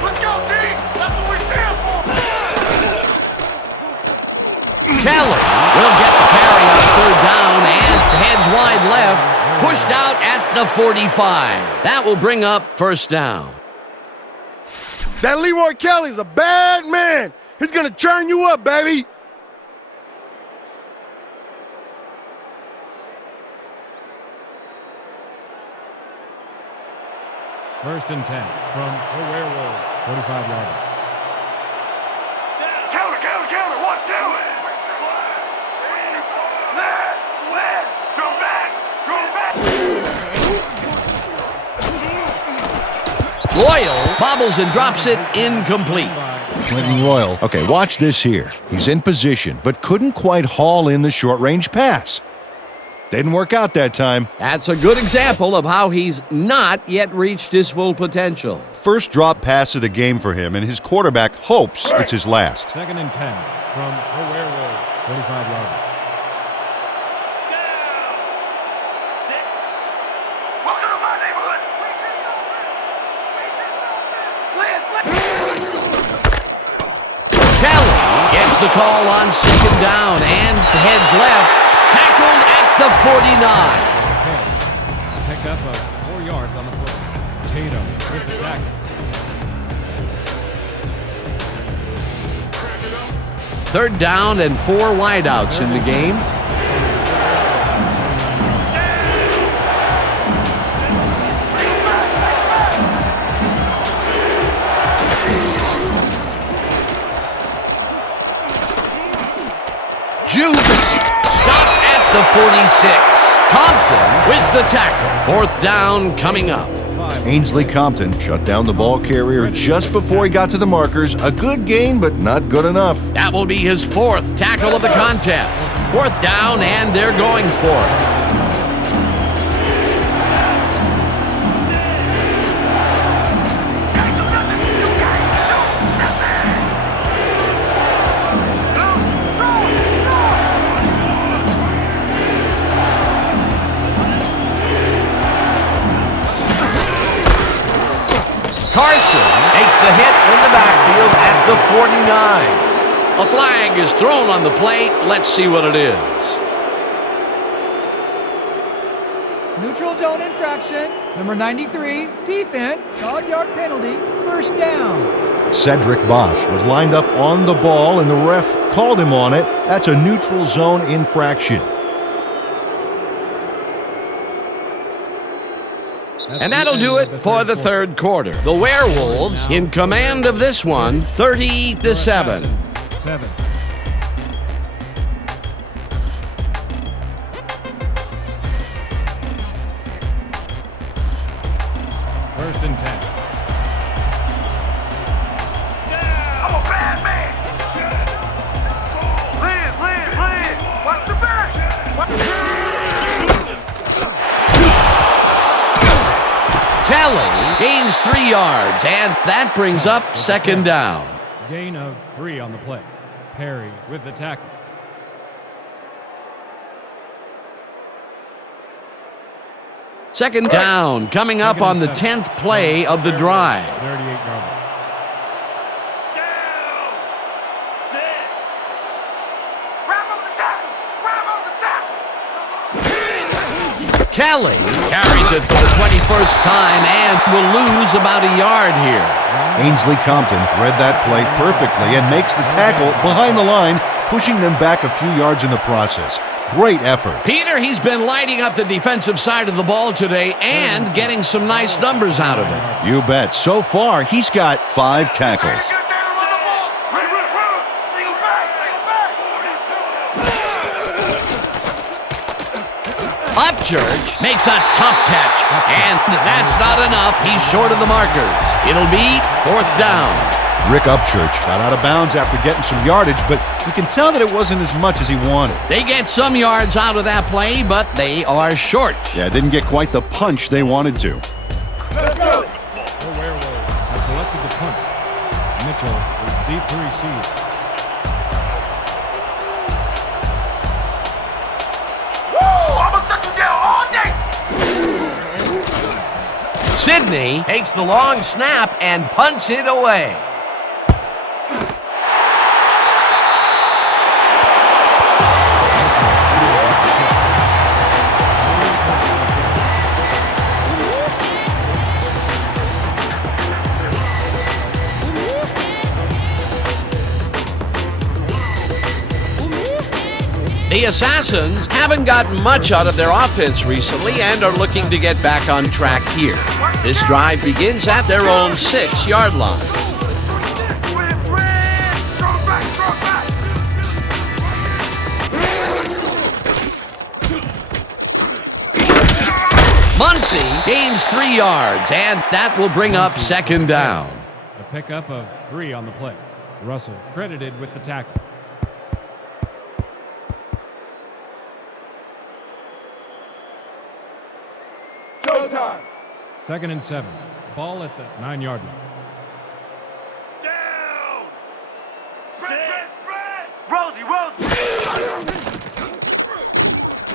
Let's go, D. That's what we stand for. Kelly will get the carry on 3rd down and heads wide left, pushed out at the 45. That will bring up 1st down. That Leroy Kelly's a bad man. He's gonna churn you up, baby. First and 10 from the Werewolves, 45-yard line. Counter. Watch out. Let's. Throw back. Loyal bobbles and drops it incomplete. Clinton Royal. Okay, watch this here. He's in position, but couldn't quite haul in the short-range pass. Didn't work out that time. That's a good example of how he's not yet reached his full potential. First drop pass of the game for him, and his quarterback hopes it's his last. 2nd and 10 from the Werewolves, 45-yard line. Welcome to my neighborhood. Kelly gets the call on 2nd down and heads left, tackled at the 49. Pick up 4 yards on the play. Tatum with the tackle. Third down and 4 wideouts in the game. Compton with the tackle. Fourth down coming up. Ainsley Compton shut down the ball carrier just before he got to the markers. A good gain, but not good enough. That will be his fourth tackle of the contest. Fourth down, and they're going for it. Carson makes the hit in the backfield at the 49. A flag is thrown on the play. Let's see what it is. Neutral zone infraction. Number 93, defense, 5-yard penalty, first down. Cedric Bosch was lined up on the ball, and the ref called him on it. That's a neutral zone infraction. And that'll do it for the third quarter. The Werewolves in command of this one, 30-7. First and 10. I'm a bad man. Live. Watch the back. Kelly gains 3 yards, and that brings up second down. Gain of 3 on the play. Perry with the tackle. Second down coming up on the 10th play of the drive. 38-yard. Down! Sit! Grab on the tackle. Kelly carries it for the 21st time and will lose about a yard here. Ainsley Compton read that play perfectly and makes the tackle behind the line, pushing them back a few yards in the process. Great effort. Peter, he's been lighting up the defensive side of the ball today and getting some nice numbers out of it. You bet. So far, he's got 5 tackles. Upchurch makes a tough catch, and that's not enough. He's short of the markers. It'll be fourth down. Rick Upchurch got out of bounds after getting some yardage, but you can tell that it wasn't as much as he wanted. They get some yards out of that play, but they are short. Yeah, didn't get quite the punch they wanted to. Let's go. The Werewolves have selected the punt. Mitchell is deep to receive. Sidney takes the long snap and punts it away. The Assassins haven't gotten much out of their offense recently and are looking to get back on track here. This drive begins at their own 6-yard line. Muncie gains 3 yards, and that will bring up second down. A pickup of 3 on the play. Russell credited with the tackle. Showtime. Second and 7. Ball at the 9-yard line. Down! Sit! Rosie.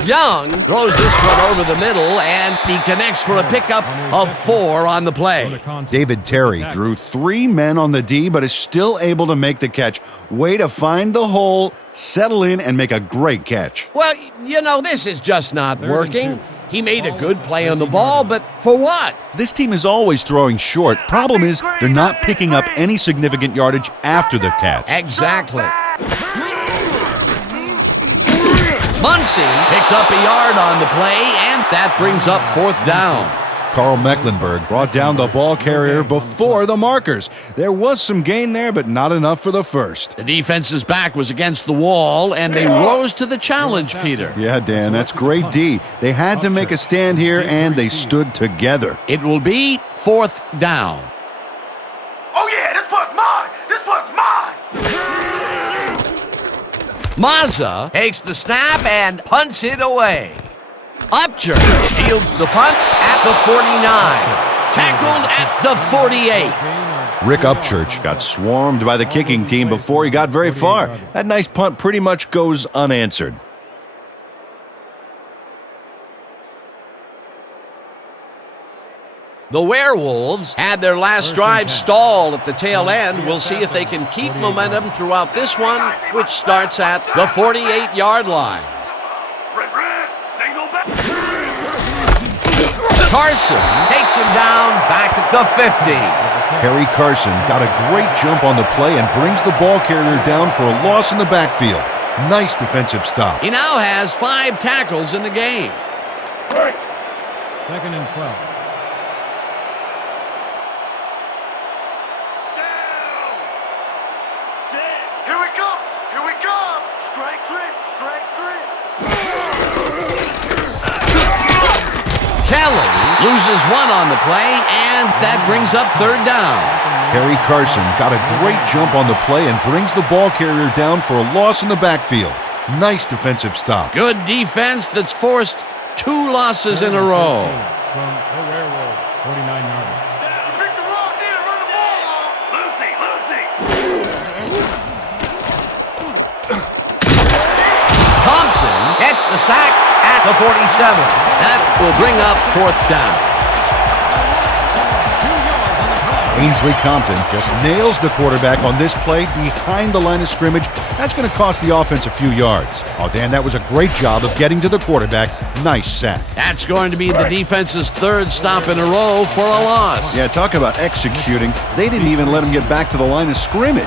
Young throws this one over the middle, and he connects for a pickup of 4 on the play. David Terry drew 3 men on the D, but is still able to make the catch. Way to find the hole, settle in, and make a great catch. Well, you know, this is just not working. He made a good play on the ball, but for what? This team is always throwing short. Problem is, they're not picking up any significant yardage after the catch. Exactly. Muncie picks up a yard on the play, and that brings up fourth down. Carl Mecklenburg brought down the ball carrier before the markers. There was some gain there, but not enough for the first. The defense's back was against the wall, and they rose to the challenge, Peter. Yeah, Dan, that's great D. They had to make a stand here, and they stood together. It will be 4th down. Oh yeah, this one's mine! This one's mine! Mazza takes the snap and punts it away. Upchurch fields the punt at the 49. Tackled at the 48. Rick Upchurch got swarmed by the kicking team before he got very far. That nice punt pretty much goes unanswered. The Werewolves had their last drive stall at the tail end. We'll see if they can keep momentum throughout this one, which starts at the 48-yard line. Red, single back. Carson takes him down back at the 50. Harry Carson got a great jump on the play and brings the ball carrier down for a loss in the backfield. Nice defensive stop. He now has 5 tackles in the game. 2nd and 12. Here we come! Here we come! Strike three! Strike three! Kelly loses 1 on the play, and that brings up 3rd down. Harry Carson got a great jump on the play and brings the ball carrier down for a loss in the backfield. Nice defensive stop. Good defense that's forced 2 losses in a row. From the Werewolf, 49-yarder. Pick the wrong deal, run the ball on! Lucy! Thompson gets the sack at the 47. That will bring up 4th down. Ainsley Compton just nails the quarterback on this play behind the line of scrimmage. That's going to cost the offense a few yards. Oh, Dan, that was a great job of getting to the quarterback. Nice sack. That's going to be the defense's 3rd stop in a row for a loss. Yeah, talk about executing. They didn't even let him get back to the line of scrimmage.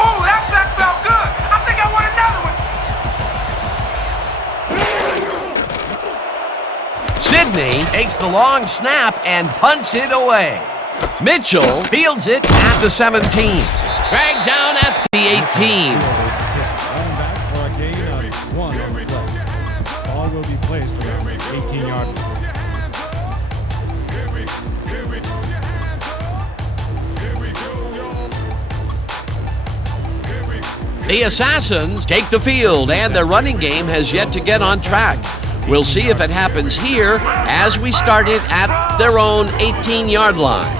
Oh, that felt good! I think I want another one! Sidney takes the long snap and punts it away. Mitchell fields it at the 17. Dragged down at the 18. Going back for a gain of 1 on the play. Ball will be placed around the 18-yard line. The Assassins take the field, and their running game has yet to get on track. We'll see if it happens here as we start it at their own 18-yard line.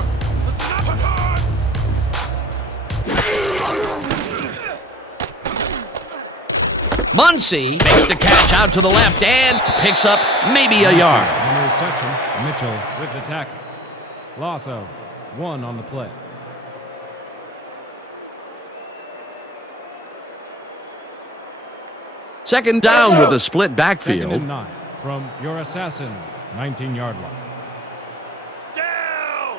Muncie makes the catch out to the left and picks up maybe a yard. On the reception, Mitchell with the tackle. Loss of 1 on the play. Second down with a split 2nd backfield. and 9 from your Assassins, 19-yard line. Down!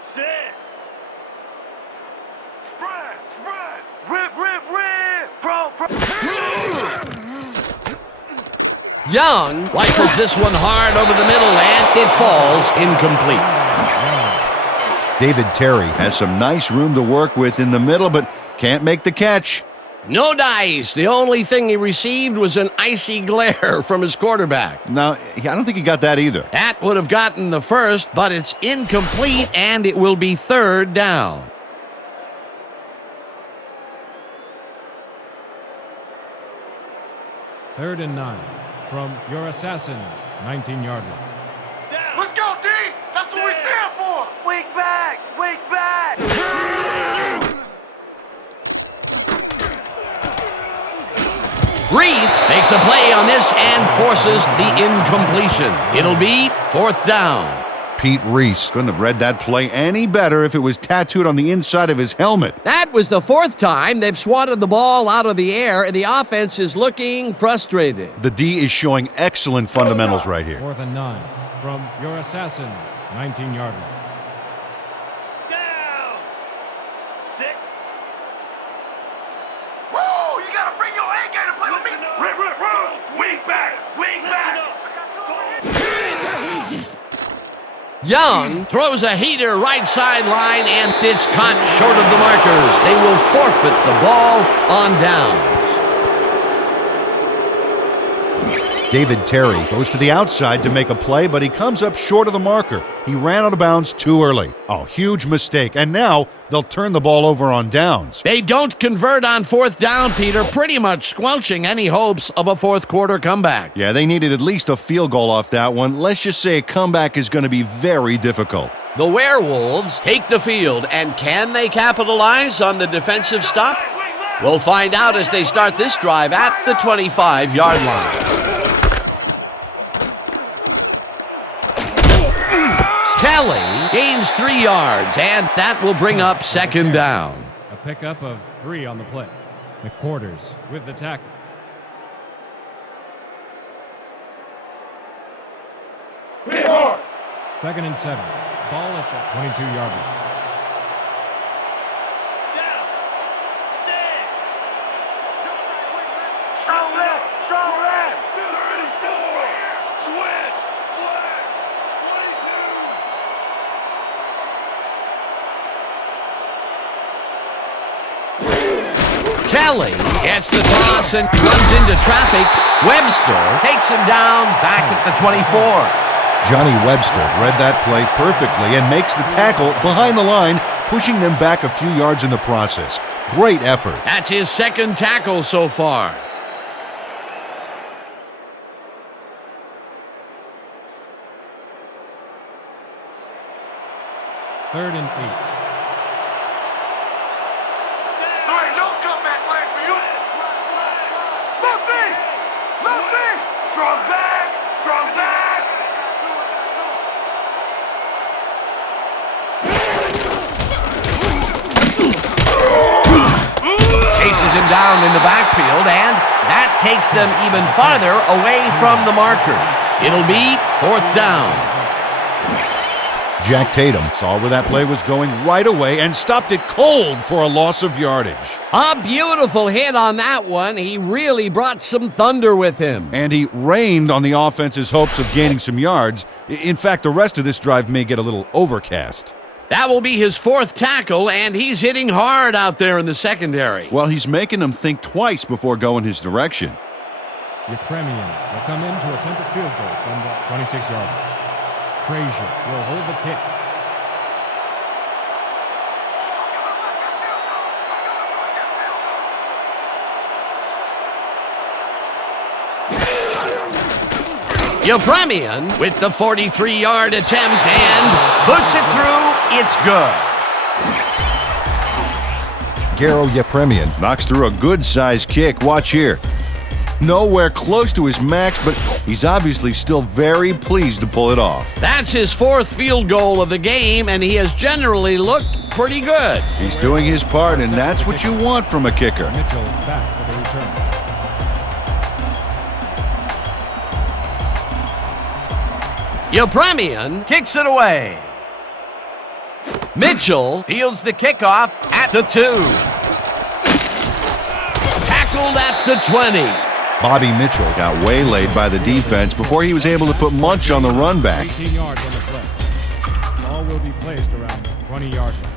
Sit! Spread! Rip! Pro! Young rifles this one hard over the middle, and it falls incomplete. David Terry has some nice room to work with in the middle, but can't make the catch. No dice. The only thing he received was an icy glare from his quarterback. No, I don't think he got that either. That would have gotten the first, but it's incomplete, and it will be 3rd down. Third and 9 from your Assassins, 19-yard line. Let's go, D! That's what we stand for! Weak back! Weak back! Reese makes a play on this and forces the incompletion. It'll be 4th down. Pete Reese couldn't have read that play any better if it was tattooed on the inside of his helmet. That was the 4th time they've swatted the ball out of the air, and the offense is looking frustrated. The D is showing excellent fundamentals right here. 4th and 9 from your Assassins, 19-yard line. Down! Sit! Woo! You gotta bring your A game to play with me! Listen up. Rip! Don't Weak twist. back! Weak Listen back! up. Go Young throws a heater right sideline, and it's caught short of the markers. They will forfeit the ball on downs. David Terry goes to the outside to make a play, but he comes up short of the marker. He ran out of bounds too early. Oh, huge mistake. And now they'll turn the ball over on downs. They don't convert on fourth down, Peter, pretty much squelching any hopes of a fourth quarter comeback. Yeah, they needed at least a field goal off that one. Let's just say a comeback is going to be very difficult. The Werewolves take the field, and can they capitalize on the defensive stop? We'll find out as they start this drive at the 25-yard line. Kelly gains 3 yards, and that will bring up second down. A pickup of 3 on the play. McQuarters with the tackle. Second and 7. Ball at the 22-yard line. Strong left. 34. Switch. Black. 22. Kelly gets the toss and runs into traffic. Webster takes him down back at the 24. Johnny Webster read that play perfectly and makes the tackle behind the line, pushing them back a few yards in the process. Great effort. That's his second tackle so far. Third and 8. No comeback plan for you. Something. Strong back. Chases him down in the backfield, and that takes them even farther away from the marker. It'll be fourth down. Jack Tatum saw where that play was going right away and stopped it cold for a loss of yardage. A beautiful hit on that one. He really brought some thunder with him. And he rained on the offense's hopes of gaining some yards. In fact, the rest of this drive may get a little overcast. That will be his fourth tackle, and he's hitting hard out there in the secondary. Well, he's making them think twice before going his direction. Yepremian will come in to attempt a field goal from the 26-yard line. Frazier will hold the kick. Yepremian with the 43-yard attempt and boots it through. It's good. Garo Yepremian knocks through a good-sized kick. Watch here. Nowhere close to his max, but he's obviously still very pleased to pull it off. That's his fourth field goal of the game, and he has generally looked pretty good. He's doing his part, and that's what you want from a kicker. Mitchell back for the return. Yepremian kicks it away. Mitchell fields the kickoff at the 2. Tackled at the 20. Bobby Mitchell got waylaid by the defense before he was able to put Munch on the run back. 18 yards on the play. Ball will be placed around the 20-yard line.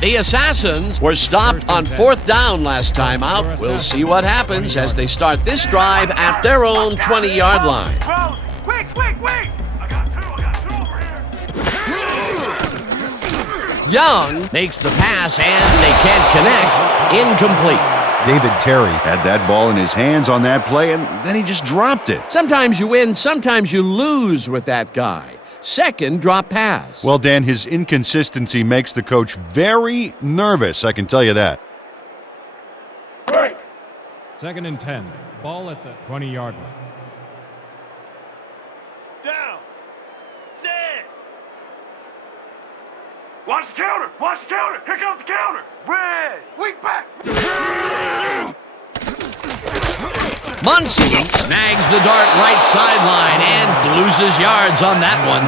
The Assassins were stopped on fourth down last time out. We'll see what happens as they start this drive at their own 20-yard line. Quick. I got two over here. Young makes the pass, and they can't connect. Incomplete. David Terry had that ball in his hands on that play, and then he just dropped it. Sometimes you win, sometimes you lose with that guy. Second drop pass. Well, Dan, his inconsistency makes the coach very nervous, I can tell you that. Second and 10. Ball at the 20-yard line. Down. Set. Watch the counter. Here comes the counter. Red. Weak back. Muncie snags the dart right sideline and loses yards on that one.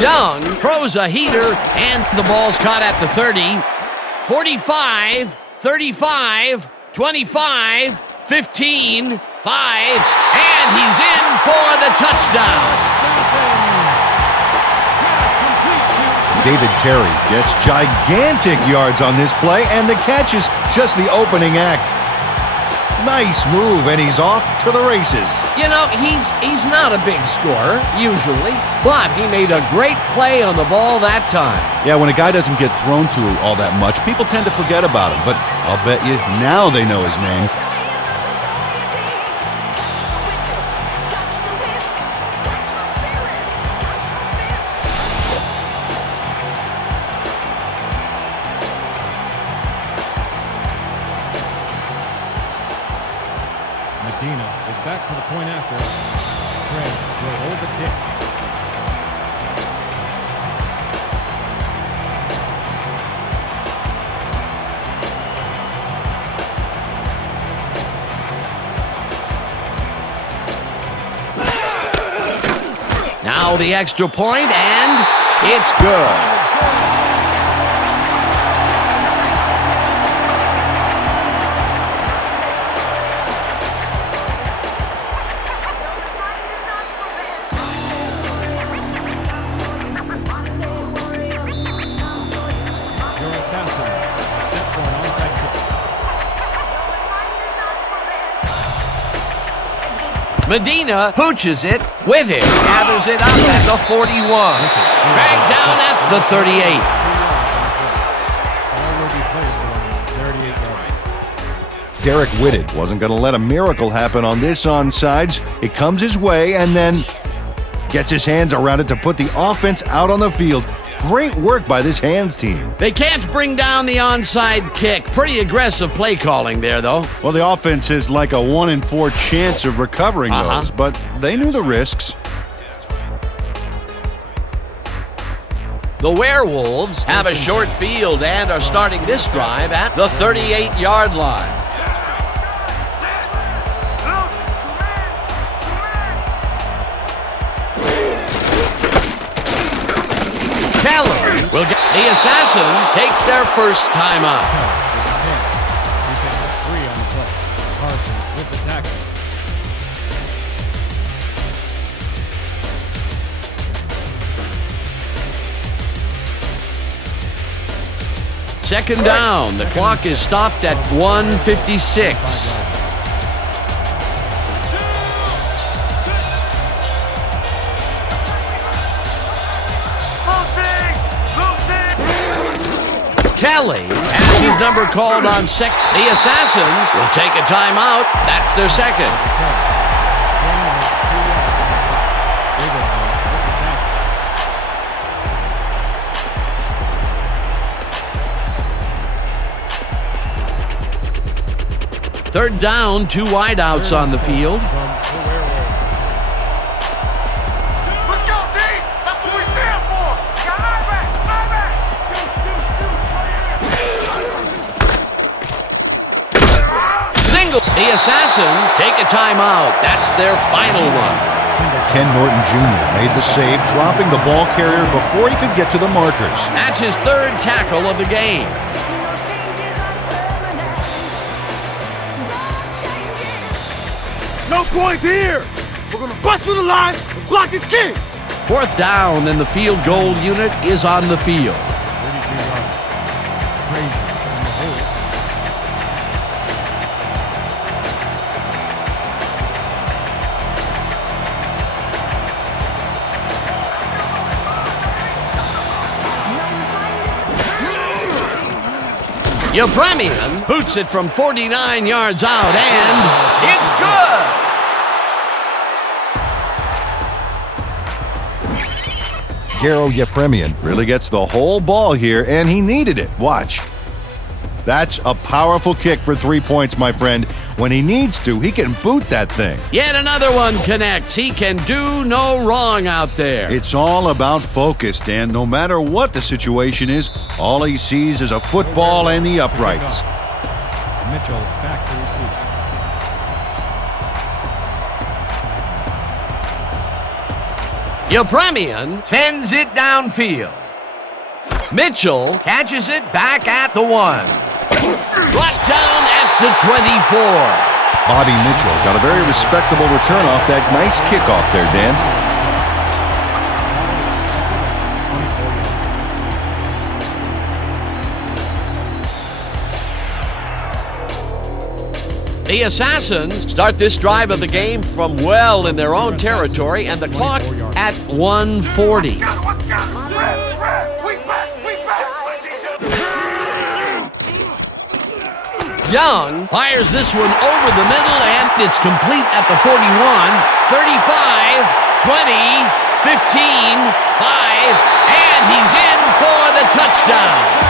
Young throws a heater, and the ball's caught at the 30. 45, 35, 25, 15, 5, and he's in for the touchdown. David Terry gets gigantic yards on this play, and the catch is just the opening act. Nice move, and he's off to the races. You know, he's not a big scorer, usually, but he made a great play on the ball that time. Yeah, when a guy doesn't get thrown to all that much, people tend to forget about him, but I'll bet you now they know his name. Medina is back for the point after. Trey will hold the kick. Now the extra point, and it's good. Medina pooches it with it, gathers it up at the 41, dragged down at the 38. Derek Whitted wasn't going to let a miracle happen on this onside. It comes his way and then gets his hands around it to put the offense out on the field. Great work by this hands team. They can't bring down the onside kick. Pretty aggressive play calling there, though. Well, the offense is like a 1 in 4 chance of recovering those, but they knew the risks. The Werewolves have a short field and are starting this drive at the 38-yard line. Kelly will get the Assassins take their first time out. Second down. The clock is stopped at 1:56. Kelly has his number called on second. The Assassins will take a timeout. That's their second. Third down, 2 wideouts on the field. The Assassins take a timeout. That's their final one. Ken Norton Jr. made the save, dropping the ball carrier before he could get to the markers. That's his third tackle of the game. No points here. We're going to bust through the line and block his kick. Fourth down, and the field goal unit is on the field. 33 yards. Frazier in the hole. Yepremian boots it from 49 yards out, and it's good! Garo Yepremian really gets the whole ball here, and he needed it. Watch. That's a powerful kick for 3 points, my friend. When he needs to, he can boot that thing. Yet another one connects. He can do no wrong out there. It's all about focus, Dan. No matter what the situation is, all he sees is a football and the uprights. Mitchell back to receive. Yepremian sends it downfield. Mitchell catches it back at the 1. Brought down at the 24. Bobby Mitchell got a very respectable return off that nice kickoff there, Dan. The Assassins start this drive of the game from well in their own territory, and the clock at 1:40. Young fires this one over the middle, and it's complete at the 41, 35, 20, 15, 5, and he's in for the touchdown.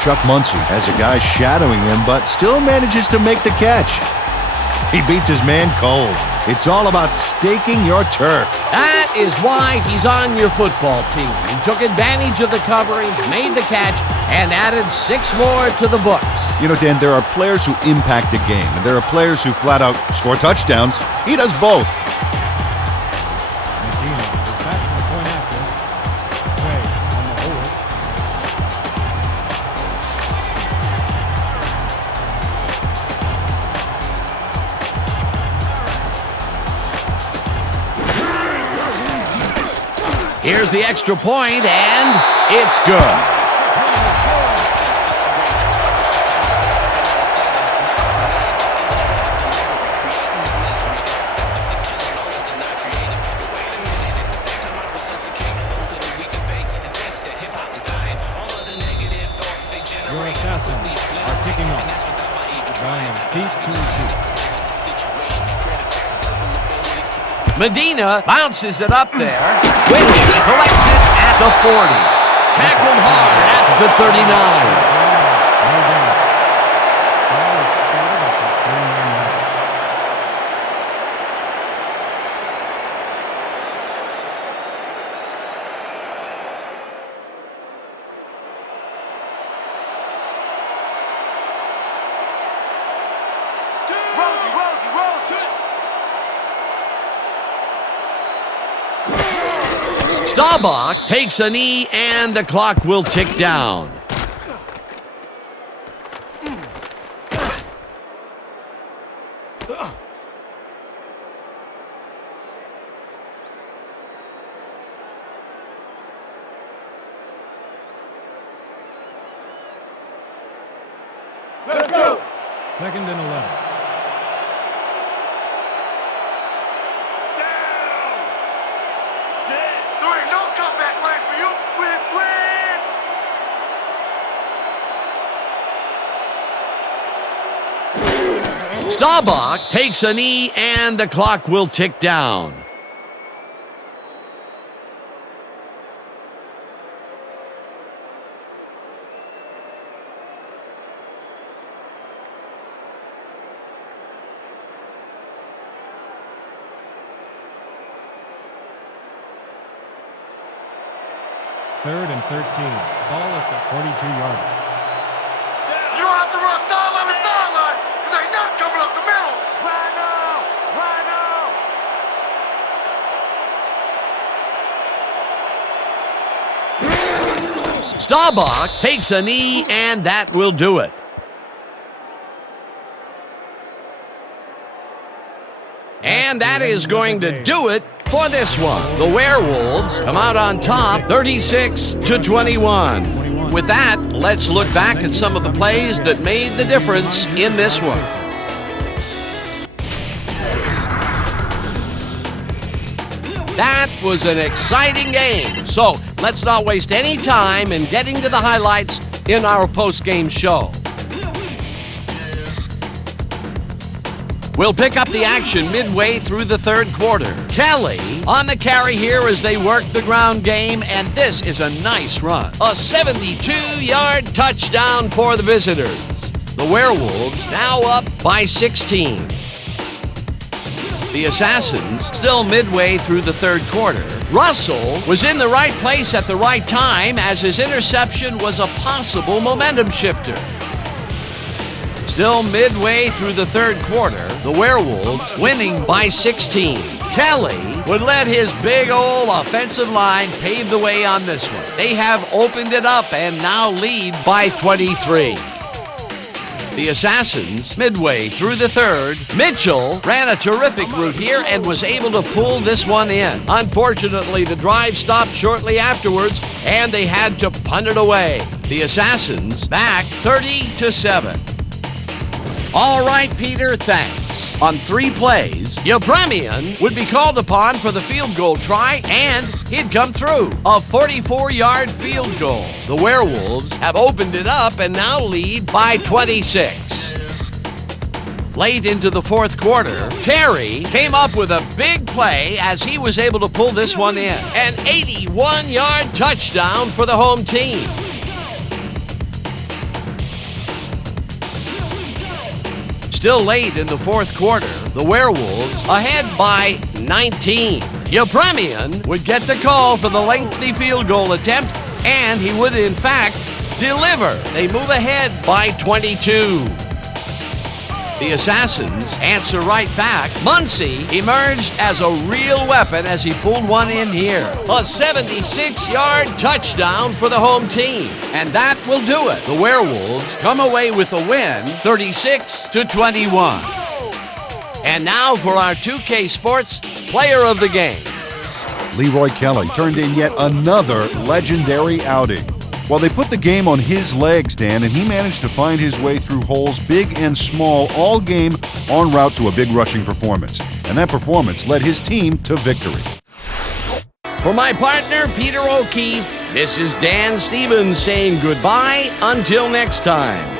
Chuck Muncie has a guy shadowing him, but still manages to make the catch. He beats his man cold. It's all about staking your turf. That is why he's on your football team. He took advantage of the coverage, made the catch, and added 6 more to the books. You know, Dan, there are players who impact a game, and there are players who flat out score touchdowns. He does both. Here's the extra point, and it's good. Your Assassins are kicking off. Lions deep to receive. Medina bounces it up there. Williams collects it at the 40. Tackled hard at the 39. Staubach takes a knee, and the clock will tick down. Let's go! 2nd and 11. Staubach takes a knee, and the clock will tick down. Third and 13. Ball at the 42-yard line. You don't have to run sideline to sideline, because they not coming up the middle. Rhino! Staubach takes a knee, and that will do it. And that is going to do it for this one. The Werewolves come out on top, 36-21. With that, let's look back at some of the plays that made the difference in this one. That was an exciting game. So let's not waste any time in getting to the highlights in our post-game show. We'll pick up the action midway through the 3rd quarter. Kelly on the carry here as they work the ground game, and this is a nice run. A 72-yard touchdown for the visitors. The Werewolves now up by 16. The Assassins, still midway through the 3rd quarter, Russell was in the right place at the right time as his interception was a possible momentum shifter. Still midway through the third quarter, the Werewolves winning by 16. Kelly would let his big old offensive line pave the way on this one. They have opened it up and now lead by 23. The Assassins, midway through the third, Mitchell ran a terrific route here and was able to pull this one in. Unfortunately, the drive stopped shortly afterwards and they had to punt it away. The Assassins back 30-7. All right, Peter, thanks. On 3 plays, Yepremian would be called upon for the field goal try, and he'd come through. A 44-yard field goal. The Werewolves have opened it up and now lead by 26. Late into the fourth quarter, Terry came up with a big play as he was able to pull this one in. An 81-yard touchdown for the home team. Still late in the fourth quarter, the Werewolves ahead by 19. Yepremian would get the call for the lengthy field goal attempt, and he would in fact deliver. They move ahead by 22. The Assassins answer right back. Muncie emerged as a real weapon as he pulled one in here. A 76-yard touchdown for the home team. And that will do it. The Werewolves come away with a win, 36-21. And now for our 2K Sports Player of the Game. Leroy Kelly turned in yet another legendary outing. Well, they put the game on his legs, Dan, and he managed to find his way through holes big and small all game en route to a big rushing performance. And that performance led his team to victory. For my partner, Peter O'Keefe, this is Dan Stevens saying goodbye until next time.